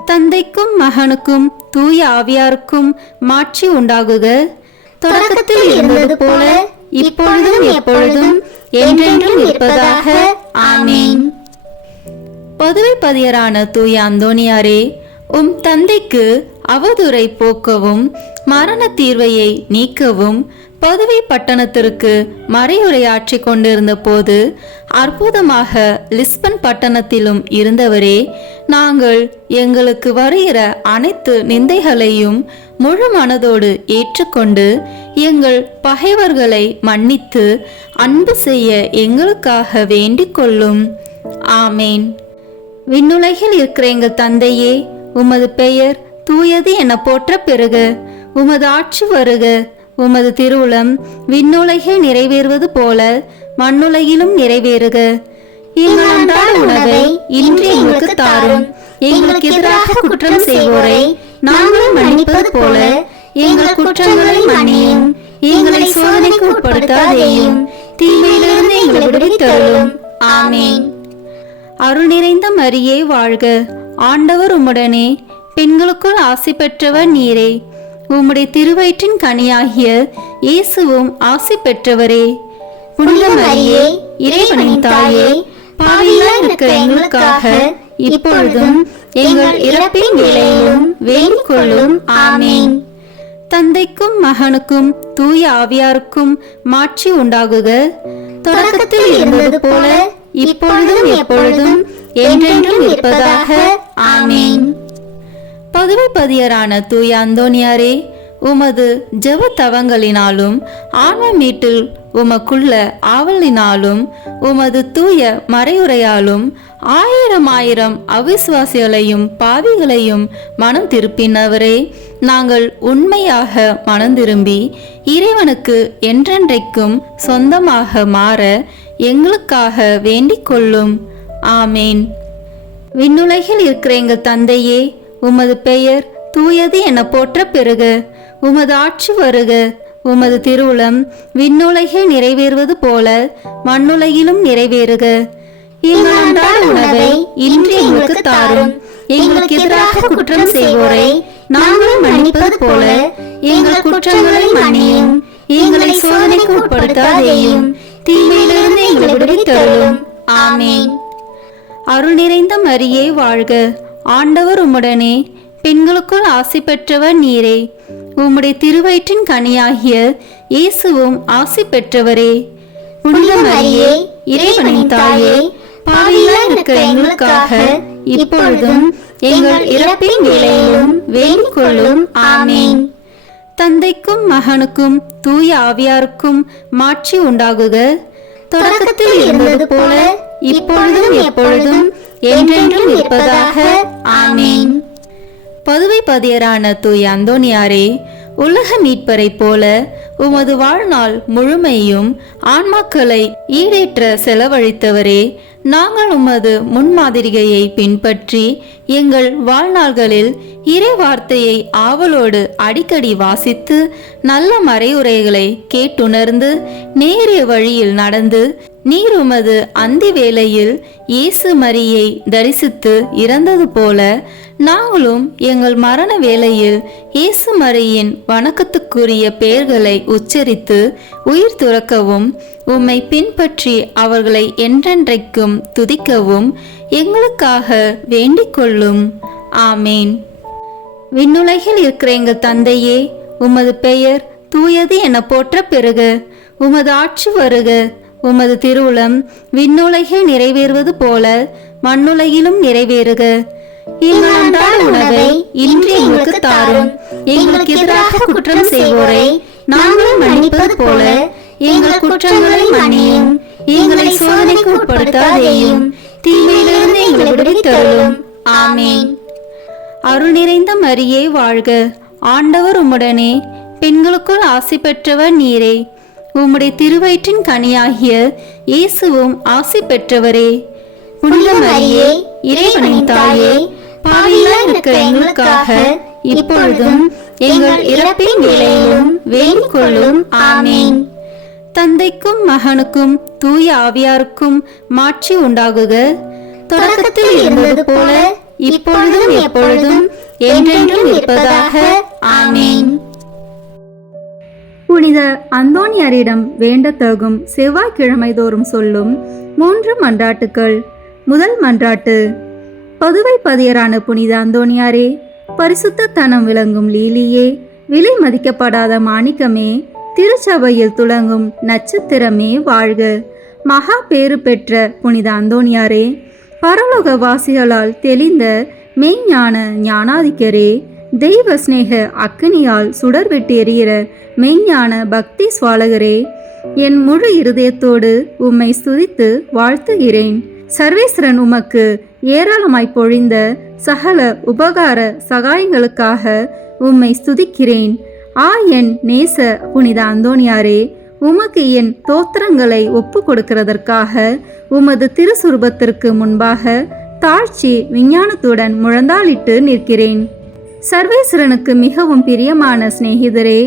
தந்தைக்கும் மகனுக்கும் தூய ஆவியாருக்கும் மாட்சி உண்டாகுக. தொடக்கத்தில் இருந்தது போல இப்பொழுதும் எப்பொழுதும் என்றென்றும் இருப்பதாக. ஆமேன். பதுவை பதியரான தூய அந்தோணியாரே, உம் தந்தைக்கு அவதூறை போக்கவும் மரண தீர்வையை நீக்கவும் பதுவை பட்டணத்திற்கு மறையுரையாற்றி கொண்டிருந்த போது அற்புதமாக லிஸ்பன் பட்டணத்திலும் இருந்தவரே, நாங்கள் எங்களுக்கு வருகிற அனைத்து நிந்தைகளையும் முழு மனதோடு ஏற்றுக்கொண்டு எங்கள் பகைவர்களை மன்னித்து அன்பு செய்ய எங்களுக்காக வேண்டிக் கொள்ளும். ஆமேன். விண்ணுலகில் இருக்கிற எங்கள் தந்தையே, உமது பெயர் தூயது என போற்ற பெறுக. உமது ஆட்சி வருக. உமது திருவுளம் விண்ணுலகில் நிறைவேறுவது போல மண்ணுலகிலும் நிறைவேறுக. எங்கள் அன்றாட உணவை இன்று எங்களுக்கு தாரும். எங்களுக்கு எதிராக குற்றம் செய்வோரை நாங்கள் மன்னிப்பது போல எங்கள் குற்றங்களை மன்னியும். எங்களை சோதனைக்கு உட்படுத்தாதேயும், தீமையிலிருந்து எங்களை விடுவித்தருளும். ஆமேன். அருள் நிறைந்த மரியே வாழ்க. ஆண்டவர் உம்முடனே, பெண்களுக்குள் ஆசி பெற்றவர் நீரே. உம்முடைய திருவயிற்றின் கனியாகிய இயேசுவும் ஆசி பெற்றவரே. புனித மரியே, இறைவனின் தாயே, பாவிகளாய் இருக்கிற எங்களுக்காக இப்பொழுதும் எங்கள் இறப்பின் வேளையிலும் வேண்டிக் கொள்ளும். ஆமேன். தந்தைக்கும் மகனுக்கும் தூய ஆவியாருக்கும் மாட்சி உண்டாகுக. தொடக்கத்தில் இருந்தது போல இப்பொழுதும் எப்பொழுதும் என்றென்றும் இருப்பதாக. ஆமேன். பதுவை பதியரான தூய அந்தோணியாரே, உமது ஜெப தவங்களினாலும் ஆன்ம மீட்டில் உமக்குள்ள ஆவலினாலும் உமது தூய மறையுரையாலும் ஆயிரம் அவிசுவாசிகளையும் பாவிகளையும் மனம் திருப்பினவரே, நாங்கள் உண்மையாக மனம் திரும்பி இறைவனுக்கு என்றென்றைக்கும் சொந்தமாக மாற எங்களுக்காக வேண்டிக் கொள்ளும். ஆமேன். விண்ணுலகில் இருக்கிற எங்கள் தந்தையே, உமது பெயர் தூயது என போற்ற பெறுக. உமது ஆட்சி வருக. உமது திருவுளம் விண்ணுலகில் நிறைவேறுவது போல மண்ணுலகிலும் நிறைவேறுக. எங்கள் அன்றாட உணவை இன்று எங்களுக்கு தாரும். எங்களுக்கு எதிராக குற்றம் செய்வோரை நாங்கள் மன்னிப்பது போல எங்கள் குற்றங்களை மன்னியும். எங்களை சோதனைக்கு உட்படுத்தாதேயும், தீமையிலிருந்து எங்களை விடுவித்தருளும். ஆமேன். அருள் நிறைந்த மரியே வாழ்க. ஆண்டவர் உம்முடனே, பெண்களுக்குள் ஆசி பெற்றவர் நீரே. உம்முடைய திருவயிற்றின் கனியாகிய இயேசுவும் ஆசி பெற்றவரே. புனித மரியே, இறைவனின் தாயே, பாவிகளாய் இருக்கிற எங்களுக்காக இப்பொழுதும் எங்கள் இறப்பின் வேளையிலும் வேண்டிக் கொள்ளும். ஆமேன். தந்தைக்கும் மகனுக்கும் தூய ஆவியாருக்கும் மாட்சி உண்டாகுக. தொடக்கத்தில் இருந்தது போல இப்பொழுதும் எப்பொழுதும் என்றென்றும் இருப்பதாக. ஆமேன். பதுவை பதியரான தூய அந்தோணியாரே, உலக மீட்பரை போல உமது வாழ்நாள் முழுமையும் ஆன்மாக்களை ஈடேற்ற செலவழித்தவரே, நாங்கள் உமது முன்மாதிரிகையை பின்பற்றி எங்கள் வாழ்நாள்களில் இறை வார்த்தையை ஆவலோடு அடிக்கடி வாசித்து நல்ல மறையுரைகளை கேட்டுணர்ந்து நேரிய வழியில் நடந்து நீர் உமது அந்தி வேளையில் இயேசு மரியை தரிசித்து இறந்தது போல நாங்களும் எங்கள் மரண வேளையில் இயேசு மரியின் வணக்கத்துக்குரிய பெயர்களை உச்சரித்து உயிர் துறக்கவும் உம்மை பின்பற்றி அவர்களை என்றென்றைக்கும் துதிக்கவும் எங்களுக்காக வேண்டிக் கொள்ளும். ஆமேன். விண்ணுலகில் இருக்கிற எங்கள் தந்தையே, உமது பெயர் தூயது என போற்ற பெறுக. உமது ஆட்சி வருக. உமது திருவுளம் விண்ணுலகில் நிறைவேறுவது போல மண்ணுலகிலும் நிறைவேறுக. எங்கள் அன்றாட உணவை இன்று எங்களுக்கு தாரும். எங்களுக்கு எதிராக குற்றம் செய்வோரை நாங்கள் மன்னிப்பது போல எங்கள் குற்றங்களை மன்னியும். எங்களை சோதனைக்கு உட்படுத்தாதேயும், தீமையிலிருந்து எங்களை விடுவித்தருளும். ஆமேன். அருள் நிறைந்த மரியே வாழ்க. ஆண்டவர் உம்முடனே, பெண்களுக்குள் ஆசி பெற்றவர் நீரே. உம்முடைய திருவயிற்றின் கனியாகிய இயேசுவும் ஆசி பெற்றவரே. புனித மரியே, இறைவனின் தாயே, பாவிகளாய் இருக்கிற எங்களுக்காக இப்பொழுதும் எங்கள் இறப்பின் வேளையிலும் வேண்டிக் கொள்ளும். ஆமேன். தந்தைக்கும் மகனுக்கும் தூய ஆவியாருக்கும் மாட்சி உண்டாகுக. தொடக்கத்தில் இருந்தது போல இப்பொழுதும் எப்பொழுதும் என்றென்றும் இருப்பதாக. ஆமேன். புனித அந்தோனியாரிடம் வேண்டத்தகும் செவ்வாய்க்கிழமை தோறும் சொல்லும் 3 மன்றாட்டுக்கள். முதல் மன்றாட்டு. பதுவை பதியரான புனித அந்தோனியாரே, பரிசுத்த தனம் விளங்கும் லீலியே, விலை மதிக்கப்படாத மாணிக்கமே, திருச்சபையில் துளங்கும் நட்சத்திரமே வாழ்க. மகா பேறு பெற்ற புனித அந்தோனியாரே, பரலோக வாசிகளால் தெளிந்த மெய்ஞான ஞானாதிக்கரே, தெய்வ ஸ்நேக அக்கினியால் சுடர்விட்டு எரிகிற மெய்ஞான பக்தி சுவாலகரே, என் முழு இருதயத்தோடு உம்மை ஸ்துதித்து வாழ்த்துகிறேன். சர்வேஸ்வரன் உமக்கு ஏராளமாய் பொழிந்த சகல உபகார சகாயங்களுக்காக உம்மை ஸ்துதிக்கிறேன். என் நேச புனித அந்தோனியாரே, உமக்கு என் தோத்திரங்களை ஒப்பு கொடுக்கிறதற்காக உமது திருசுரூபத்திற்கு முன்பாக தாழ்ச்சி விஞ்ஞானத்துடன் முழந்தாளிட்டு நிற்கிறேன். சர்வேஸ்வரனுக்கு மிகவும் பிரியமான சிநேகிதரே,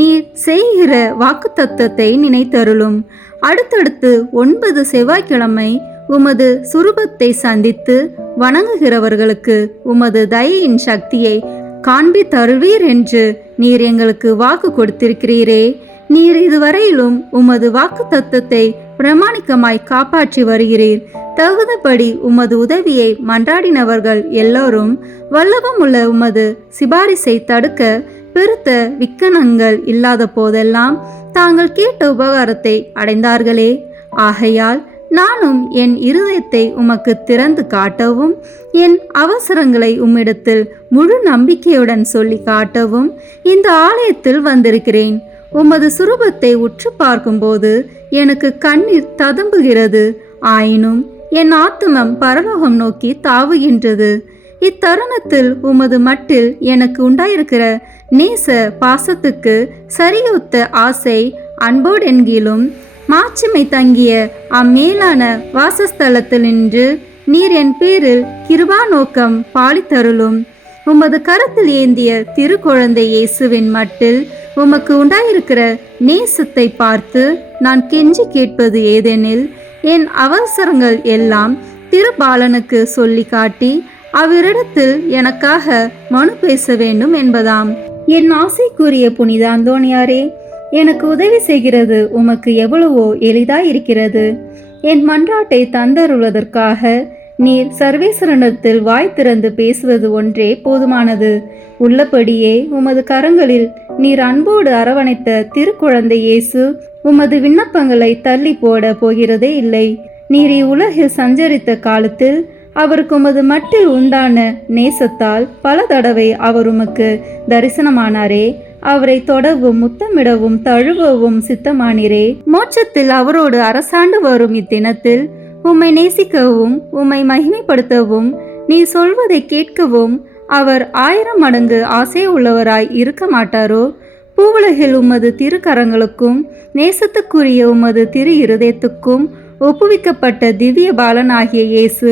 நீர் செய்கிற வாக்குத்தத்தத்தை நினைத்தருளும். அடுத்தடுத்து 9 செவ்வாய்க்கிழமை உமது சுரூபத்தை சந்தித்து வணங்குகிறவர்களுக்கு உமது தயையின் சக்தியை காண்பித்தருள்வீர் என்று நீர் எங்களுக்கு வாக்கு கொடுத்திருக்கிறீரே. நீர் இதுவரையிலும் உமது வாக்கு தத்தத்தை பிரமாணிக்கமாய் காப்பாற்றி வருகிறீர். தகுந்தபடி உமது உதவியை மன்றாடினவர்கள் எல்லோரும் வல்லபம் உள்ள உமது சிபாரிசை தடுக்க பெருத்த விக்கனங்கள் இல்லாத போதெல்லாம் தாங்கள் கேட்ட உபகாரத்தை அடைந்தார்களே. ஆகையால் நானும் என் இருதயத்தை உமக்கு திறந்து காட்டவும், என் அவசரங்களை உம்மிடத்தில் முழு நம்பிக்கையுடன் சொல்லி காட்டவும் இந்த ஆலயத்தில் வந்திருக்கிறேன். உமது சுரூபத்தை உற்று பார்க்கும்போது எனக்கு கண்ணீர் ததும்புகிறது. ஆயினும் என் ஆத்துமம் பரலோகம் நோக்கி தாவுகின்றது. இத்தருணத்தில் உமது மட்டில் எனக்கு உண்டாயிருக்கிற நேச பாசத்துக்கு சரியொத்த ஆசை அன்போடென்கிலும் மாட்சிமை தங்கிய அம்மேலான வாசஸ்தலத்தில் நின்று நீர் என் பேரில் கிருபா நோக்கம் பாலித்தருளும். உமது கரத்தில் ஏந்திய திருக்குழந்தை இயேசுவின் மட்டில் உமக்கு உண்டாயிருக்கிற நேசத்தை பார்த்து நான் கெஞ்சி கேட்பது ஏதெனில், என் அவசரங்கள் எல்லாம் திருபாலனுக்கு சொல்லி காட்டி அவரிடத்தில் எனக்காக மனு பேச வேண்டும் என்பதாம். என் ஆசைக்குரிய புனித அந்தோனியாரே, எனக்கு உதவி செய்கிறது உமக்கு எவ்வளவோ எளிதாயிருக்கிறது. என் மன்றாட்டை தந்தருள்வதற்காக நீர் சர்வேஸ்வரனிடத்தில் வாய் திறந்து பேசுவது ஒன்றே போதுமானது. உள்ளபடியே உமது கரங்களில் நீர் அன்போடு அரவணைத்த திருக்குழந்தை இயேசு உமது விண்ணப்பங்களை தள்ளி போட போகிறதே இல்லை. நீர் இவ்வுலகில் சஞ்சரித்த காலத்தில் அவருக்கு உமது மட்டில் உண்டான நேசத்தால் பல தடவை அவர் உமக்கு தரிசனமானாரே. அவரை தொடவும் முத்தமிடவும் தழுவவும் சித்தமானிரே. மோட்சத்தில் அவரோடு அரசாண்டு வரும் இத்தினத்தில் உம்மை நேசிக்கவும் உம்மை மகிமைப்படுத்தவும் நீ சொல்வதை கேட்கவும் அவர் 1000 மடங்கு ஆசை உள்ளவராய் இருக்க மாட்டாரோ? பூவுலகில் உமது திருக்கரங்களுக்கும் நேசத்துக்குரிய உமது திரு இருதயத்துக்கும் ஒப்புவிக்கப்பட்ட திவ்ய பாலனாகிய இயேசு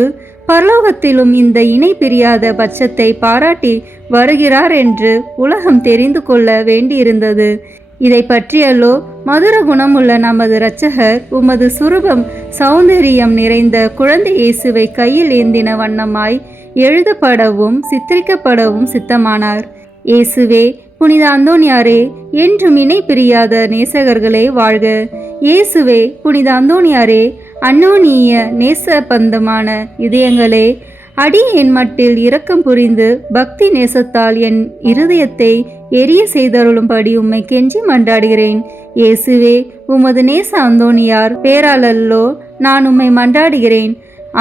பரலோகத்திலும் இந்த இணை பிரியாத பட்சத்தை பாராட்டி வருகிறார் என்று உலகம் தெரிந்து கொள்ள வேண்டியிருந்தது. இதை பற்றியல்லோ மதுர குணமுள்ள நமது இரட்சகர் உமது சுரூபம் சௌந்தரியம் நிறைந்த குழந்தை இயேசுவை கையில் ஏந்தின வண்ணமாய் எழுதப்படவும் சித்தரிக்கப்படவும் சித்தமானார். இயேசுவே, புனித அந்தோணியாரே, என்றும் இணை பிரியாத நேசகர்களே வாழ்க. இயேசுவே, புனித அந்தோணியாரே, அன்னோனிய நேச பந்தமான இதயங்களே, அடியேன் மட்டில் இரக்கம் புரிந்து பக்தி நேசத்தால் என் இருதயத்தை எரிய செய்தருளும்படி உம்மை கெஞ்சி மன்றாடுகிறேன். இயேசுவே, உமது நேச அந்தோணியார் பேராலல்லோ நான் உம்மை மன்றாடுகிறேன்.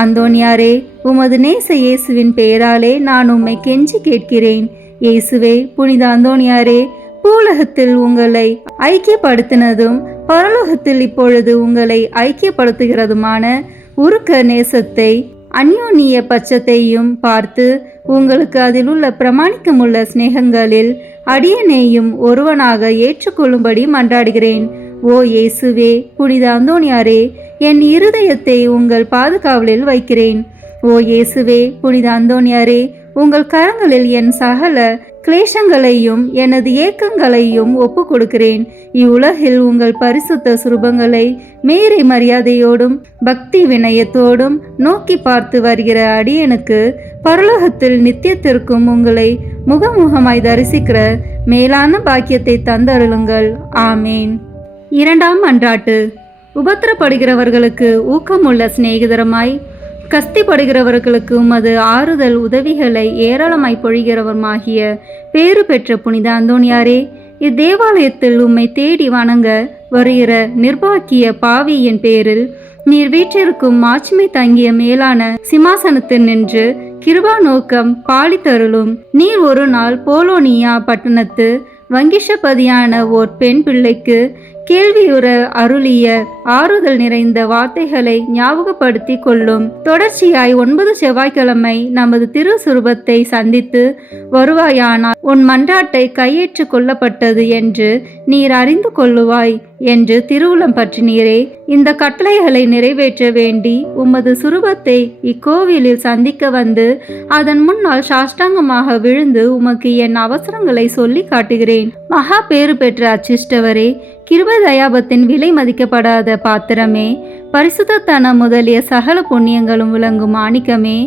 அந்தோணியாரே, உமது நேச இயேசுவின் பெயராலே நான் உம்மை கெஞ்சி கேட்கிறேன். இயேசுவே, புனித அந்தோணியாரே, பூலகத்தில் உங்களை ஐக்கியப்படுத்தினதும் பரலோகத்தில் இப்பொழுது உங்களை ஐக்கியப்படுத்துகிறதுமான உருக்க நேசத்தை அந்யோன்ய பட்சத்தையும் பார்த்து உங்களுக்கு அதில் உள்ள பிரமாணிக்கமுள்ள சிநேகங்களில் அடியனையும் ஒருவனாக ஏற்றுக்கொள்ளும்படி மன்றாடுகிறேன். ஓ இயேசுவே, புனித அந்தோணியாரே, என் இருதயத்தை உங்கள் பாதுகாவலில் வைக்கிறேன். ஓ இயேசுவே, புனித அந்தோணியாரே, உங்கள் கரங்களில் என் சகல கிளேசங்களையும் எனது ஏக்கங்களையும் ஒப்பு கொடுக்கிறேன். இவ்வுலகில் உங்கள் பரிசுத்த சுரூபங்களை மேரி மரியாதையோடும் பக்தி வினயத்தோடும் நோக்கி பார்த்து வருகிற அடியனுக்கு பரலோகத்தில் நித்தியத்திற்கும் உங்களை முகமுகமாய் தரிசிக்கிற மேலான பாக்கியத்தை தந்தருளுங்கள். ஆமேன். இரண்டாம் மன்றாட்டு. உபத்திரப்படுகிறவர்களுக்கு ஊக்கமுள்ள சிநேகிதரமாய் கஸ்திப்படுகிறவர்களுக்கு உமது ஆறுதல் உதவிகளை ஏராளமாய் பொழிகிறவருமாகிய பேறு பெற்ற புனித அந்தோணியாரே, இத்தேவாலயத்தில் உம்மை தேடி வணங்க வருகிற நிர்பாக்கிய பாவியின் பேரில் நீர் வீற்றிருக்கும் மாட்சிமை தங்கிய மேலான சிம்மாசனத்தில் நின்று கிருபா நோக்கம் பாலித்தருளும். நீர் ஒரு நாள் போலோனியா பட்டணத்து வங்கிஷபதியான ஓர் பெண் பிள்ளைக்கு கேள்வியுற அருளிய ஆறுதல் நிறைந்த வார்த்தைகளை ஞாபகப்படுத்தி கொள்ளும். தொடர்ச்சியாய் 9 செவ்வாய்க்கிழமை நமது திருசுரூபத்தை சந்தித்து வருவாயானால் உன் மன்றாட்டை கையேற்று கொள்ளப்பட்டது என்று நீர் அறிந்து கொள்ளுவாய் என்று திருவுளம் பற்றினீரே. இந்த கட்டளைகளை நிறைவேற்ற வேண்டி உமது சுரூபத்தை இக்கோவிலில் சந்திக்க வந்து அதன் முன்னால் சாஷ்டாங்கமாக விழுந்து உமக்கு என் அவசரங்களை சொல்லி காட்டுகிறேன். மகா பேறு பெற்ற அச்சிஷ்டவரே, கிருபை தயாபத்தின் விலை மதிக்கப்படாத பாத்திரமே, பரிசுத்தத்தனம் முதலிய சகல புண்ணியங்களும் விளங்கும் மாணிக்கமே,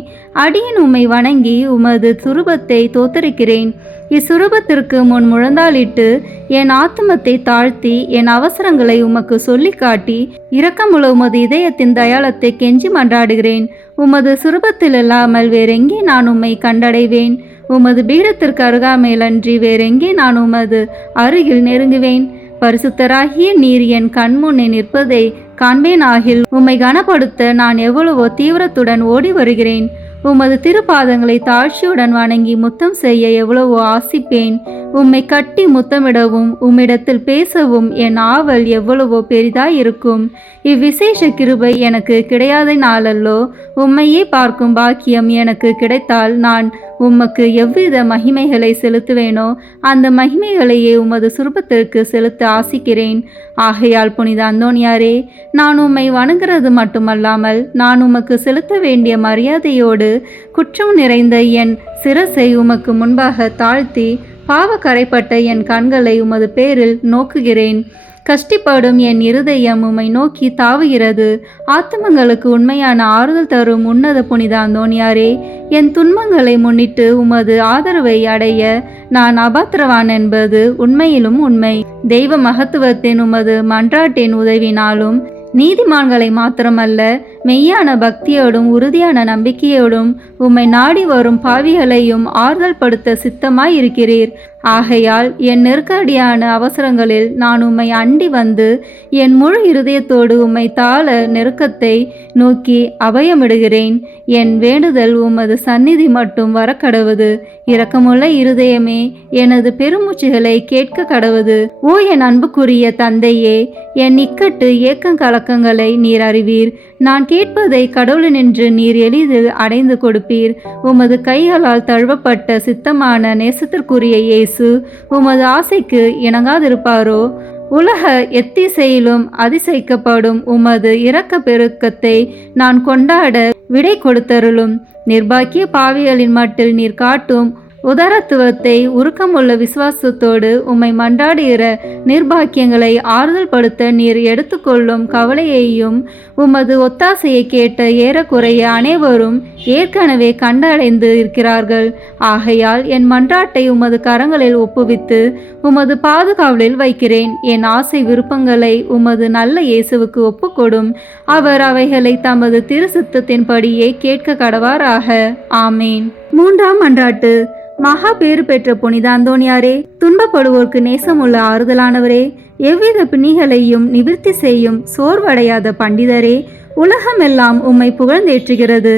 அடியேன் உம்மை வணங்கி உமது சுரூபத்தை தோத்தரிக்கிறேன். இச்சுரூபத்திற்கு முன் முழந்தாளிட்டு என் ஆத்துமத்தை தாழ்த்தி என் அவசரங்களை உமக்கு சொல்லி காட்டி இரக்கமுள்ள உமது இதயத்தின் தயாளத்தை கெஞ்சி மன்றாடுகிறேன். உமது சுரூபத்தில் இல்லாமல் வேறெங்கே நான் உம்மை கண்டடைவேன்? உமது பீடத்திற்கு அருகாமையிலன்றி வேறெங்கே நான் உமது அருகில் நெருங்குவேன்? பரிசுத்தராகிய நீர் என் கண்முன்னே நிற்பதை காண்பேனாகில் உம்மை கனப்படுத்த நான் எவ்வளவோ தீவிரத்துடன் ஓடி வருகிறேன். உமது திருப்பாதங்களை தாழ்ச்சியுடன் வணங்கி முத்தம் செய்ய எவ்வளவோ ஆசிப்பேன். உம்மை கட்டி முத்தமிடவும் உம்மிடத்தில் பேசவும் என் ஆவல் எவ்வளவோ பெரிதாயிருக்கும். இவ்விசேஷ கிருபை எனக்கு கிடையாத நாளல்லோ. உம்மையே பார்க்கும் பாக்கியம் எனக்கு கிடைத்தால் நான் உமக்கு எவ்வித மகிமைகளை செலுத்துவேனோ அந்த மகிமைகளையே உமது சுரூபத்திற்கு செலுத்த ஆசிக்கிறேன். ஆகையால் புனித அந்தோணியாரே, நான் உம்மை வணங்குறது மட்டுமல்லாமல் நான் உமக்கு செலுத்த வேண்டிய மரியாதையோடு குற்றம் நிறைந்த என் சிரசை உமக்கு முன்பாக தாழ்த்தி பாவ கரைப்பட்ட என் கண்களை உமது பேரில் நோக்குகிறேன். கஷ்டிப்படும் என் இருதயம் உம்மை நோக்கி தாவுகிறது. ஆத்துமங்களுக்கு உண்மையான ஆறுதல் தரும் உன்னத புனித அந்தோணியாரே, என் துன்பங்களை முன்னிட்டு உமது ஆதரவை அடைய நான் அபாத்திரவான் என்பது உண்மையிலும் உண்மை. தெய்வ மகத்துவத்தின் உமது மன்றாட்டின் உதவினாலும் நீதிமான்களை மாத்திரமல்ல, மெய்யான பக்தியோடும் உறுதியான நம்பிக்கையோடும் உம்மை நாடி வரும் பாவிகளையும் ஆறுதல் படுத்த சித்தமாய் இருக்கிறீர். ஆகையால் என் நெருக்கடியான அவசரங்களில் நான் உம்மை அண்டி வந்து என் முழு இருதயத்தோடு உம்மை தாழ நெருக்கத்தை நோக்கி அபயமிடுகிறேன். என் வேண்டுதல் உமது சந்நிதி மட்டும் வர கடவுது. இரக்கமுள்ள இருதயமே, எனது பெருமூச்சுகளை கேட்க கடவுது. ஓ என் அன்புக்குரிய தந்தையே, என் இக்கட்டு ஏக்கங்கலக்கங்களை நீர் அறிவீர். நான் கேட்பதை கடவுளினின்று நீர் எளிதில் அடைந்து கொடுப்பீர். உமது கைகளால் தழுவப்பட்ட சித்தமான நேசத்திற்குரிய இயேசு உமது ஆசைக்கு இணங்காதிருப்பாரோ? உலக எத்திசையிலும் அதிசயிக்கப்படும் உமது இரக்க பெருக்கத்தை நான் கொண்டாட விடை கொடுத்தருளும். நிர்பாக்கிய பாவிகளின் மட்டில் நீர் காட்டும் உதாரத்துவத்தை உருக்கமுள்ள விசுவாசத்தோடு உம்மை மன்றாடுகிற நிர்பாக்கியங்களை ஆறுதல் படுத்த நீர் எடுத்துக்கொள்ளும் கவலையையும் உமது ஒத்தாசையை கேட்ட ஏறக்குறைய அனைவரும் ஏற்கனவே கண்டடைந்து இருக்கிறார்கள். ஆகையால் என் மன்றாட்டை உமது கரங்களில் ஒப்புவித்து உமது பாதுகாவலில் வைக்கிறேன். என் ஆசை விருப்பங்களை உமது நல்ல இயேசுவுக்கு ஒப்புக்கொடும். அவர் அவைகளை தமது திருசித்தத்தின்படியே கேட்க கடவாராக. ஆமேன். 3ஆம் மன்றாட்டு. மகா பேறு பெற்ற புனித அந்தோணியாரே, துன்பப்படுவோர்க்கு நேசமுள்ள ஆறுதலானவரே, எவ்வித பிணிகளையும் நிவிர்த்தி செய்யும் சோர்வடையாத பண்டிதரே, உலகமெல்லாம் உம்மை புகழ்ந்தேற்றுகிறது.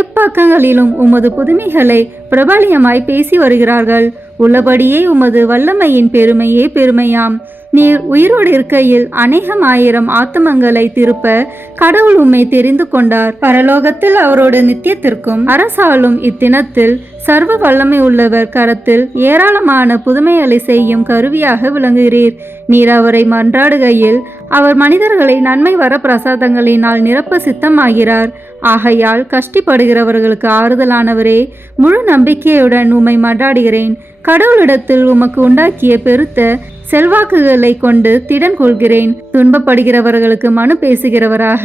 எப்பக்கங்களிலும் உமது புதுமைகளை பிரபலியமாய் பேசி வருகிறார்கள். உள்ளபடியே உமது வல்லமையின் பெருமையே பெருமையாம். நீர் உயிரோடு இருக்கையில் அநேகம் ஆயிரம் ஆத்துமங்களை திருப்ப கடவுள் உம்மை தெரிந்து கொண்டார். பரலோகத்தில் அவரோடு நித்தியத்திற்கும் அரசாலும் இத்தினத்தில் சர்வ வல்லமை உள்ளவர் கரத்தில் ஏராளமான புதுமைகளை செய்யும் கருவியாக விளங்குகிறீர். நீர் அவரை மன்றாடுகையில் அவர் மனிதர்களை நன்மை வர பிரசாதங்களினால் நிரப்ப சித்தமாகிறார். ஆகையால் கஷ்டப்படுகிறவர்களுக்கு ஆறுதலானவரே, முழு நம்பிக்கையுடன் உம்மை மன்றாடுகிறேன். கடவுளிடத்தில் உமக்கு உண்டாக்கிய பெருத்த செல்வாக்குகளை கொண்டு திடன் கொள்கிறேன். துன்பப்படுகிறவர்களுக்கு மனு பேசுகிறவராக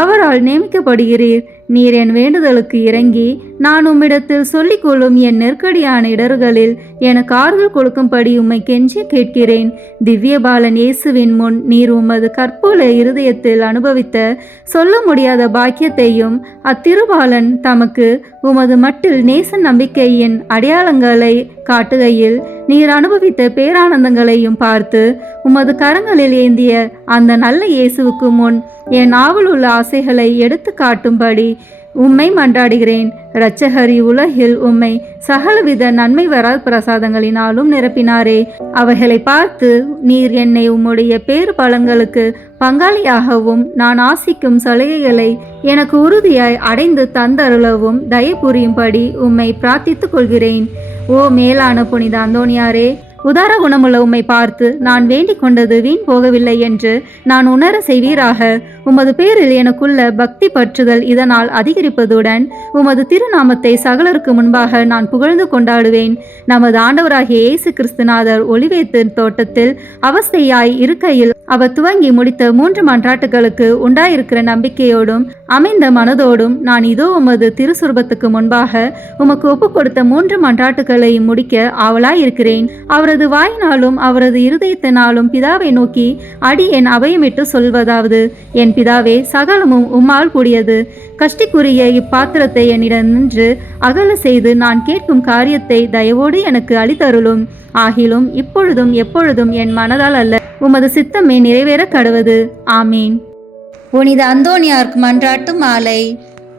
அவரால் நியமிக்கப்படுகிறீர். நீர் என் வேண்டுதலுக்கு இறங்கி நான் உம்மிடத்தில் சொல்லிக் கொள்ளும் என் நெருக்கடியான இடர்களில் எனக்கு ஆறுதல் கொடுக்கும்படி உம்மை கெஞ்சி கேட்கிறேன். திவ்ய பாலன் இயேசுவின் முன் நீர் உமது கற்புள்ள இருதயத்தில் அனுபவித்த சொல்ல முடியாத பாக்கியத்தையும் அத்திருபாலன் தமக்கு உமது மட்டில் நேச நம்பிக்கையின் அடையாளங்களை காட்டுகையில் நீர் அனுபவித்த பேரானந்தங்களையும் பார்த்து உமது கரங்களில் ஏந்திய அந்த நல்ல இயேசுவுக்கு முன் என் ஆவலுள்ள ஆசைகளை எடுத்து காட்டும்படி உம்மை மன்றாடுகிறேன். இரட்சகரி உலகில் உம்மை சகலவித நன்மை வரா பிரசாதங்களினாலும் நிரப்பினாரே. அவைகளை பார்த்து நீர் என்னை உம்முடைய பேறு பலன்களுக்கு பங்காளியாகவும் நான் ஆசிக்கும் சலுகைகளை எனக்கு உறுதியாய் அடைந்து தந்தருளவும் தயை புரியும்படி உம்மை பிரார்த்தித்துக் கொள்கிறேன். ஓ மேலான புனித அந்தோணியாரே, உதார குணமுள்ள உம்மை பார்த்து நான் வேண்டிக் கொண்டது வீண் போகவில்லை என்று நான் உணர செய்வீராக. உமது பேரில் எனக்குள்ள பக்தி பற்றுதல் இதனால் அதிகரிப்பதுடன் உமது திருநாமத்தை சகலருக்கு முன்பாக நான் புகழ்ந்து கொண்டாடுவேன். நமது ஆண்டவராகிய இயேசு கிறிஸ்துநாதர் ஒலிவேத்து தோட்டத்தில் அவஸ்தையாய் இருக்கையில் அவர் துவங்கி முடித்த 3 மன்றாட்டுகளுக்கு உண்டாயிருக்கிற நம்பிக்கையோடும் அமைந்த மனதோடும் நான் இதோ உமது திருசுரபத்துக்கு முன்பாக உமக்கு ஒப்புக் கொடுத்த 3 மன்றாட்டுகளையும் முடிக்க ஆவலாயிருக்கிறேன். அவரது வாயினாலும் அவரது இருதயத்தினாலும் பிதாவை நோக்கி அடியேன் அபயமிட்டு சொல்வதாவது, என் பிதாவே, சகலமும் உம்மால் கூடியது. கஷ்டிக்குரிய இப்பாத்திரத்தை என்னிடம் நின்று அகல செய்து நான் கேட்கும் காரியத்தை தயவோடு எனக்கு அளித்தருளும். ஆகிலும் இப்பொழுதும் எப்பொழுதும் என் மனதால் அல்ல, உமது சித்தமே நிறைவேற கடவது. ஆமீன். புனித அந்தோணியார்க்கு மன்றாட்டு மாலை.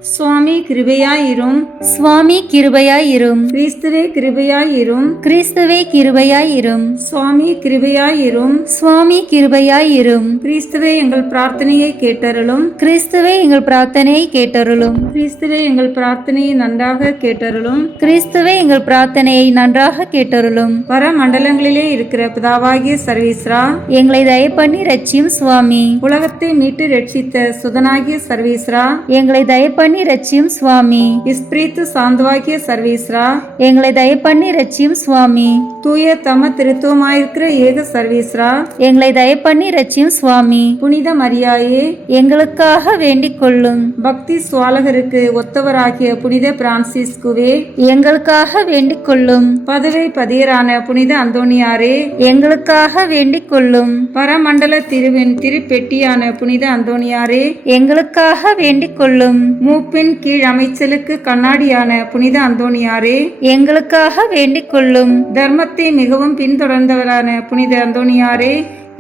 சுவாமி கிருபையாயிரும். சுவாமி கிருபையாயிரும். கிறிஸ்துவே கிருபையாயிரும். கிறிஸ்துவே கிருபையாயிரும். சுவாமி கிருபையாயிரும். சுவாமி கிருபையாயிரும். கிறிஸ்துவே எங்கள் பிரார்த்தனையை கேட்டருளும். கிறிஸ்துவே எங்கள் பிரார்த்தனையை கேட்டருளும். கிறிஸ்துவே எங்கள் பிரார்த்தனையை நன்றாக கேட்டருளும். கிறிஸ்துவே எங்கள் பிரார்த்தனையை நன்றாக கேட்டருளும். பர மண்டலங்களிலே இருக்கிற பிதாவாகிய சர்வீஸ்ரா, எங்களை தயை பண்ணி ரட்சியும் சுவாமி. உலகத்தை மீட்டு ரட்சித்த சுதனாகிய சர்வீஸ்ரா, எங்களை தயை பண்ணி ரட்சியும் சுவாமி. இஸ்பிரித்து சாந்தவாகிய சர்வீஸ்ரா, எங்களை தயை பண்ணி ரட்சியும் சுவாமி. தூய தம திருத்துவமாயிருக்கிற ஏக சர்வீஸ்ரா, எங்களை தயை பண்ணி ரட்சியும் சுவாமி. புனித மரியாயே, எங்களுக்காக வேண்டிக் கொள்ளும். பக்தி சுவாலகருக்கு ஒத்தவராகிய புனித பிரான்சிஸ்குவே, எங்களுக்காக வேண்டிக் கொள்ளும். பதுவை பதியரான புனித அந்தோணியாரே, எங்களுக்காக வேண்டிக் கொள்ளும். பரமண்டல திருவின் திருப்பெட்டியான புனித அந்தோணியாரே, எங்களுக்காக வேண்டிக் கொள்ளும். மூப்பின் கீழ் அமைச்சலுக்கு கண்ணாடியான புனித அந்தோணியாரே, எங்களுக்காக வேண்டிக் கொள்ளும். தர்மத்தை மிகவும் பின்தொடர்ந்தவரான புனித அந்தோணியாரே,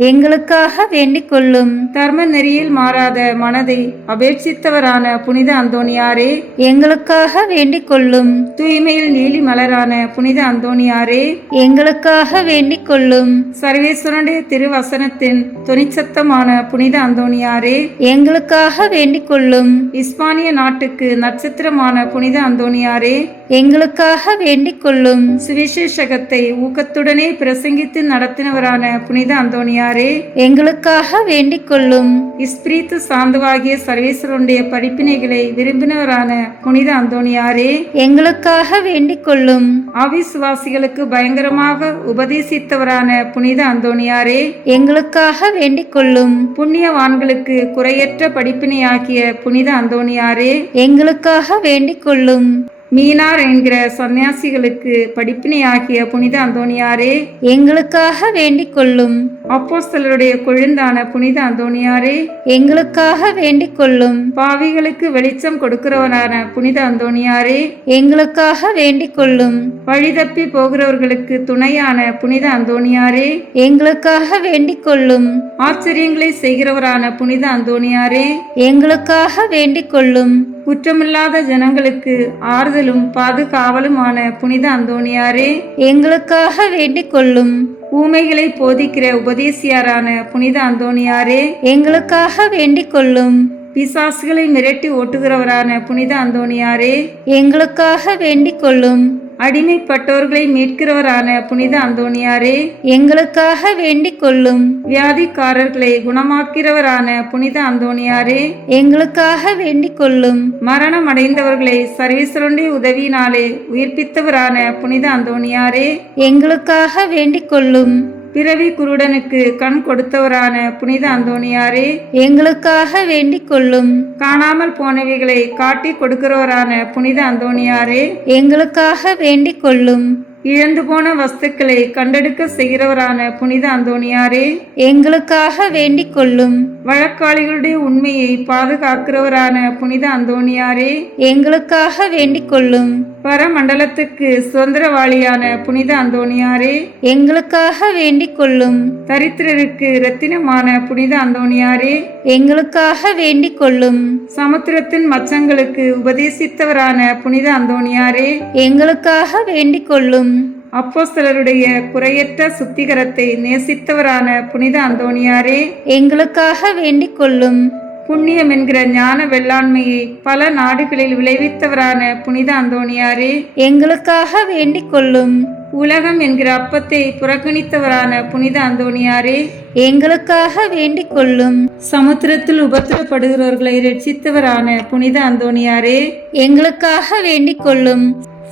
எங்களுக்காக வேண்டிக் கொள்ளும். தர்ம நெறியில் மாறாத மனதை அபேட்சித்தவரான புனித அந்தோணியாரே, எங்களுக்காக வேண்டிக் கொள்ளும். தூய்மையில் நீலி மலரான புனித அந்தோணியாரே, எங்களுக்காக வேண்டிக் கொள்ளும். சர்வேஸ்வரனுடைய திருவசனத்தின் தொனிச்சத்தமான புனித அந்தோணியாரே, எங்களுக்காக வேண்டிக் கொள்ளும். இஸ்பானிய நாட்டுக்கு நட்சத்திரமான புனித அந்தோணியாரே, எங்களுக்காக வேண்டிக் கொள்ளும். சுவிசேஷகத்தை ஊக்கத்துடனே பிரசங்கித்து நடத்தினவரான புனித அந்தோணியாரே, அந்தோணியாரே, எங்களுக்காக வேண்டிக் கொள்ளும். இஸ்பிரித்து சாந்தவாகிய சர்வேஸ்வரனுடைய படிப்பினைகளை விரும்பினவரான புனித அந்தோணியாரே, எங்களுக்காக வேண்டிக் கொள்ளும். அவிசுவாசிகளுக்கு பயங்கரமாக உபதேசித்தவரான புனித அந்தோணியாரே, எங்களுக்காக வேண்டிக் கொள்ளும். புண்ணியவான்களுக்கு குறையற்ற படிப்பினையாகிய புனித அந்தோணியாரே, எங்களுக்காக வேண்டிக் கொள்ளும். மீனார் என்கிற சன்னியாசிகளுக்கு படிப்பினையாகிய புனித அந்தோணியாரே, எங்களுக்காக வேண்டிக் கொள்ளும். அப்போஸ்தலருடைய கொழுந்தான புனித அந்தோணியாரே, எங்களுக்காக வேண்டிக் கொள்ளும். பாவிகளுக்கு வெளிச்சம் கொடுக்கிறவரான புனித அந்தோணியாரே, எங்களுக்காக வேண்டிக் கொள்ளும். வழிதப்பி போகிறவர்களுக்கு துணையான புனித அந்தோணியாரே, எங்களுக்காக வேண்டிக் கொள்ளும். ஆச்சரியங்களை செய்கிறவரான புனித அந்தோணியாரே, எங்களுக்காக வேண்டிக் கொள்ளும். குற்றமில்லாத ஜனங்களுக்கு ஆறுதலும் பாதுகாவலுமான புனித அந்தோணியாரே, எங்களுக்காக வேண்டிக் கொள்ளும். ஊமைகளை போதிக்கிற உபதேசியாரான புனித அந்தோணியாரே, எங்களுக்காக வேண்டிக் கொள்ளும். பிசாசுகளை மிரட்டி ஓட்டுகிறவரான புனித அந்தோணியாரே, எங்களுக்காக வேண்டிக் கொள்ளும். அடிமைப்பட்டவர்களை மீட்கிறவரான புனித அந்தோணியாரே, எங்களுக்காக வேண்டிக் கொள்ளும். வியாதிக்காரர்களை குணமாக்கிறவரான புனித அந்தோணியாரே, எங்களுக்காக வேண்டிக் கொள்ளும். மரணம் அடைந்தவர்களை சர்வேஸ்வரனுடைய உதவியினாலே உயிர்ப்பித்தவரான புனித அந்தோணியாரே, எங்களுக்காக வேண்டிக் கொள்ளும். பிறவி குருடனுக்கு கண் கொடுத்தவரான புனித அந்தோணியாரே, எங்களுக்காக வேண்டிக் கொள்ளும். காணாமல் போனவைகளை காட்டி கொடுக்கிறவரான புனித அந்தோணியாரே, எங்களுக்காக வேண்டிக் கொள்ளும். இழந்து போன வஸ்துக்களை கண்டெடுக்க செய்கிறவரான புனித அந்தோணியாரே, எங்களுக்காக வேண்டிக் கொள்ளும். வழக்காளிகளுடைய உண்மையை பாதுகாக்கிறவரான புனித அந்தோணியாரே, எங்களுக்காக வேண்டிக் கொள்ளும். பரமண்டலத்துக்கு சுதந்திரவாளியான புனித அந்தோணியாரே, எங்களுக்காக வேண்டிக் கொள்ளும். தரித்திரருக்கு இரத்தினமான புனித அந்தோணியாரே, எங்களுக்காக வேண்டிக் கொள்ளும். சமுத்திரத்தின் மச்சங்களுக்கு உபதேசித்தவரான புனித அந்தோணியாரே, எங்களுக்காக வேண்டிக் கொள்ளும். அப்போஸ்தலருடைய குறையற்ற சுத்திகரத்தை நேசித்தவரான புனித அந்தோணியாரே, எங்களுக்காக வேண்டிக் கொள்ளும். புண்ணியம் என்கிற ஞான வெள்ளாண்மையை பல நாடுகளில் விளைவித்தவரான புனித அந்தோணியாரே, எங்களுக்காக வேண்டிக் கொள்ளும். உலகம் என்கிற அப்பத்தை புறக்கணித்தவரான புனித அந்தோணியாரே, எங்களுக்காக வேண்டிக் கொள்ளும். சமுத்திரத்தில் உபத்திரப்படுகிறவர்களை ரட்சித்தவரான புனித அந்தோணியாரே, எங்களுக்காக வேண்டிக் கொள்ளும்.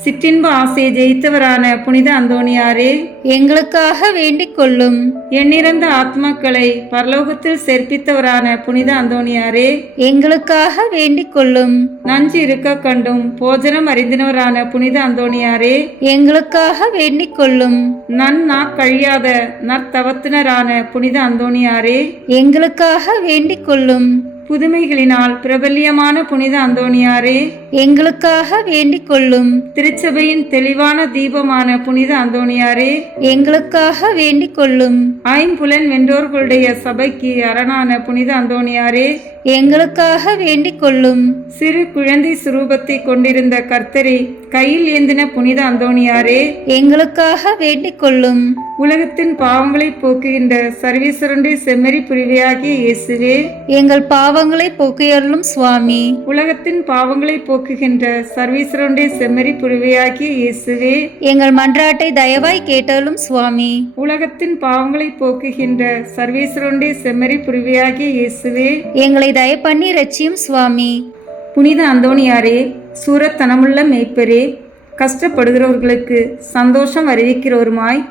சிற்றின்ப ஆசையை ஜெயித்தவரான புனித அந்தோணியாரே, எங்களுக்காக வேண்டிக் கொள்ளும். எண்ணிறந்த ஆத்மாக்களை பரலோகத்தில் சேர்ப்பித்தவரான புனித அந்தோணியாரே, எங்களுக்காக வேண்டிக் கொள்ளும். நஞ்சு இருக்க கண்டும் போஜனம் அறிந்தினவரான புனித அந்தோணியாரே, எங்களுக்காக வேண்டிக் கொள்ளும். நன்னா கழியாத நற்தவத்தினரான புனித அந்தோணியாரே, எங்களுக்காக வேண்டிக் கொள்ளும். புதுமைகளினால் பிரபல்யமான புனித அந்தோணியாரே, எங்களுக்காக வேண்டிக் கொள்ளும். திருச்சபையின் தெளிவான தீபமான புனித அந்தோணியாரே, எங்களுக்காக வேண்டிக் கொள்ளும். ஐம்புலன் வென்றோர்களுடைய சபைக்கு அரணான புனித அந்தோணியாரே, எங்களுக்காக வேண்டிக் கொள்ளும். சிறு குழந்தை சுரூபத்தை கொண்டிருந்த கர்த்தரை கையில் ஏந்தின புனித அந்தோணியாரே, எங்களுக்காக வேண்டிக் கொள்ளும். உலகத்தின் பாவங்களை போக்குகின்ற சர்வேஸ்வரனுடைய செம்மறி புரிவையாகிய இயேசுவே, எங்கள் பாவங்களை போக்கியருளும் சுவாமி. உலகத்தின் பாவங்களை போக்குகின்ற சர்வேஸ்வரனுடைய செம்மறி புரிவையாகிய இயேசுவே, எங்கள் மன்றாட்டை தயவாய் கேட்டருளும் சுவாமி. உலகத்தின் பாவங்களை போக்குகின்ற சர்வேஸ்வரனுடைய செம்மறி புரிவையாகிய இயேசுவே, எங்களை தயப்பண்ணி ரட்சியும் சுவாமி. புனித அந்தோணியாரே, சூரத்தனமுள்ள மேய்ப்பரே, கஷ்டப்படுகிறவர்களுக்கு சந்தோஷம் அறிவிக்கிறவருமாய்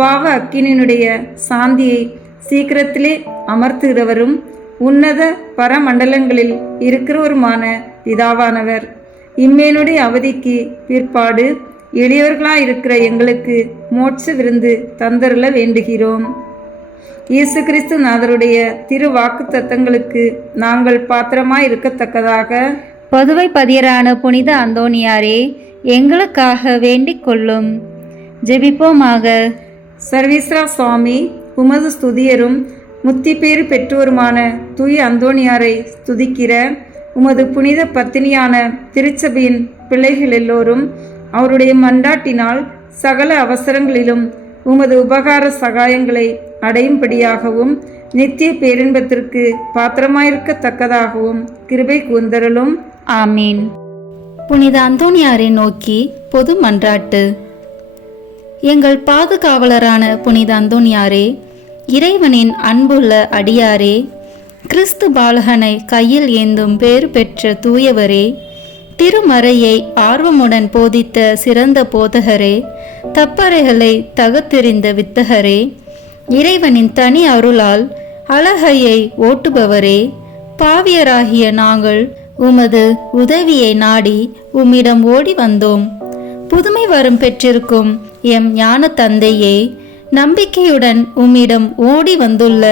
பாவ அக்கினியினுடைய சாந்தியை சீக்கிரத்திலே அமர்த்துகிறவரும் உன்னத பரமண்டலங்களில் இருக்கிறவருமான பிதாவானவர், இம்மேனுடைய அவதிக்கு பிற்பாடு எளியவர்களாயிருக்கிற எங்களுக்கு மோட்ச விருந்து தந்தருள வேண்டுகிறோம். இயேசு கிறிஸ்து நாதருடைய திரு வாக்கு தத்தங்களுக்கு நாங்கள் பாத்திரமாய் இருக்கத்தக்கதாக பதுவை பதியரான புனித அந்தோணியாரே, எங்களுக்காக வேண்டிக் கொள்ளும். ஜெபிப்போமாக. சர்வீஸ்வரா சுவாமி, உமது ஸ்துதியரும் முத்தி பேறு பெற்றோருமான தூய அந்தோணியாரை ஸ்துதிக்கிற உமது புனித பத்தினியான திருச்சபையின் பிள்ளைகள் எல்லோரும் அவருடைய மன்றாட்டினால் சகல அவசரங்களிலும் உமது உபகார சகாயங்களை அடையும்படியாகவும் நித்திய பேரின்பத்திற்கு பாத்திரமாயிருக்கத்தக்கதாகவும் கிருபை கூந்தருளும். ஆமீன். புனித அந்தோணியாரை நோக்கி பொது மன்றாட்டு. எங்கள் பாதுகாவலரான புனித அந்தோணியாரே, இறைவனின் அன்புள்ள அடியாரே, கிறிஸ்து பாலகனை கையில் ஏந்தும் பேறு பெற்ற தூயவரே, திருமறையை ஆர்வமுடன் போதித்த சிறந்த போதகரே, தப்பறைகளை தகத்தெறிந்த வித்தகரே, இறைவனின் தனி அருளால் அழகையை ஓட்டுபவரே, பாவியராகிய நாங்கள் உமது உதவியை நாடி உம்மிடம் ஓடி வந்தோம். புதுமை வரம் பெற்றிருக்கும் எம் ஞான தந்தையே, நம்பிக்கையுடன் உம்மிடம் ஓடி வந்துள்ள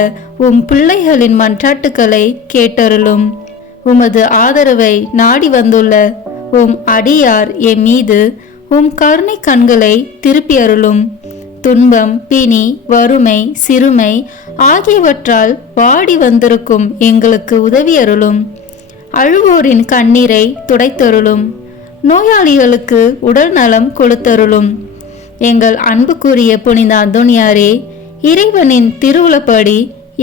உம் பிள்ளைகளின் மன்றாட்டுக்களை கேட்டருளும். உமது ஆதரவை நாடி வந்துள்ள உம் அடியார் எம் மீது உம் கருணை கண்களை திருப்பி அருளும். துன்பம், பிணி, வறுமை, சிறுமை ஆகியவற்றால் வாடி வந்திருக்கும் எங்களுக்கு உதவி அருளும். அழுவோரின் கண்ணீரை துடைத்தருளும். நோயாளிகளுக்கு உடல் நலம் கொடுத்தருளும். எங்கள் அன்புக்குரிய புனித அந்தோனியாரே, இறைவனின் திருவுளப்படி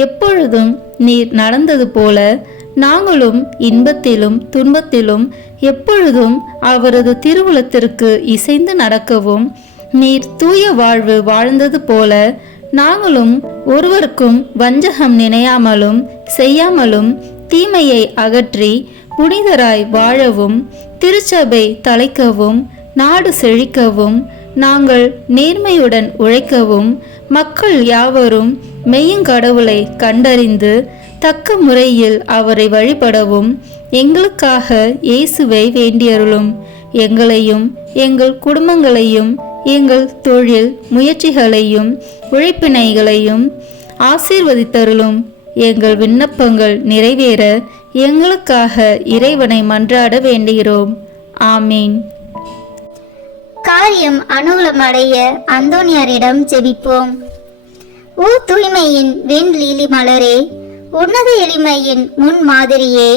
எப்பொழுதும் நீர் நடந்தது போல நாங்களும் இன்பத்திலும் துன்பத்திலும் எப்பொழுதும் அவரது திருவுளத்திற்கு இசைந்து நடக்கவும், நீர் தூய வாழ்வு வாழ்ந்தது போல நாங்களும் ஒருவருக்கும் வஞ்சகம் நினையாமலும் செய்யாமலும் தீமையை அகற்றி புனிதராய் வாழவும், திருச்சபை தழைக்கவும், நாடு செழிக்கவும், நாங்கள் நேர்மையுடன் உழைக்கவும், மக்கள் யாவரும் மெய்யுங்கடவுளை கண்டறிந்து தக்க முறையில் அவரை வழிபடவும் எங்களுக்காக இயேசுவை வேண்டியருளும். எங்களையும் எங்கள் குடும்பங்களையும் எங்கள் தொழில் முயற்சிகளையும் உழைப்பினைகளையும் ஆசீர்வதித்தருளும். எங்கள் விண்ணப்பங்கள் நிறைவேற எங்களுக்காக இறைவனை மன்றாட வேண்டுகிறோம். ஆமீன். காரியம் அனுகூலமடைய அந்தோனியாரிடம் ஜெபிப்போம். ஓ தூய்மையின் வெண்லீலி மலரே, உன்னத எளிமையின் முன் மாதிரியே,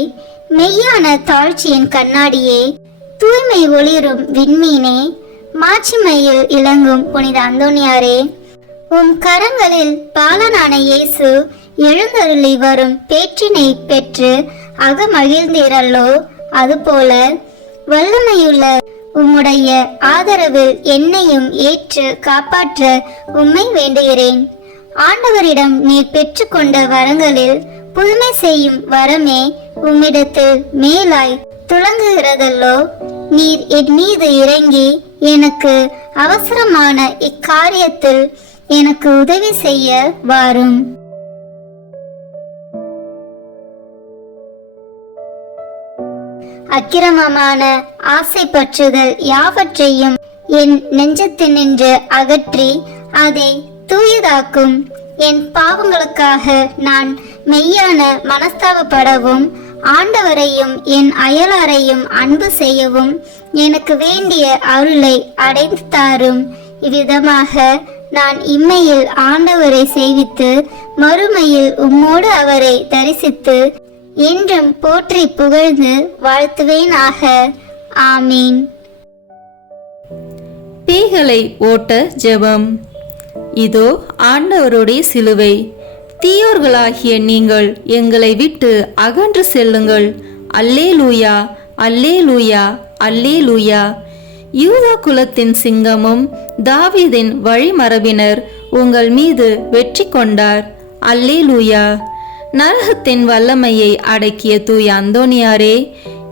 மெய்யான தாழ்ச்சியின் கண்ணாடியே, தூய்மை ஒளிரும் விண்மீனே, மாட்சிமையில் இளங்கும் புனித அந்தோனியாரே, உம் கரங்களில் பாலனான இயேசு எழுந்தருளி வரும் பேற்றினை பெற்று அகமகிழ்ந்தீரல்லோ, அதுபோல வல்லமையுள்ள உம்முடைய ஆதரவில் என்னையும் ஏற்று காப்பாற்ற உம்மை வேண்டுகிறேன். ஆண்டவரிடம் நீர் பெற்றுக்கொண்ட வரங்களில் புதுமை செய்யும் வரமே உம்மிடத்தில் மேலாய் துளங்குகிறதல்லோ. நீர் என் மீது இறங்கி எனக்கு அவசரமான இக்காரியத்தில் எனக்கு உதவி செய்ய வாரும். அக்கிரமமான ஆசை பற்றுதல் யாவற்றையும் என் நெஞ்சத்தினின்று அகற்றி அதை தூயதாக்கும். என் பாவங்களுக்காக நான் மெய்யான மனஸ்தாபப்படவும், ஆண்டவரையும் என் அயலாரையும் அன்பு செய்யவும் எனக்கு வேண்டிய அருளை அடைந்து தாரும். இவ்விதமாக நான் இம்மையில் ஆண்டவரை சேவித்து மறுமையில் உம்மோடு அவரை தரிசித்து என்றும் போற்றி புகழ்ந்து வாழ்த்துவேனாக. ஆமீன். பேய்களை ஓட்ட ஜெபம். இதோ ஆண்டவருடைய சிலுவை. தீயோர்களாகிய நீங்கள் எங்களை விட்டு அகன்று செல்லுங்கள். அல்லேலூயா, அல்லேலூயா, அல்லேலூயா. யூதா குலத்தின் சிங்கமும் தாவீதின் வழிமரபினர் உங்கள் மீது வெற்றி கொண்டார். அல்லேலூயா. நரகத்தின் வல்லமையை அடக்கிய தூய அந்தோனியாரே,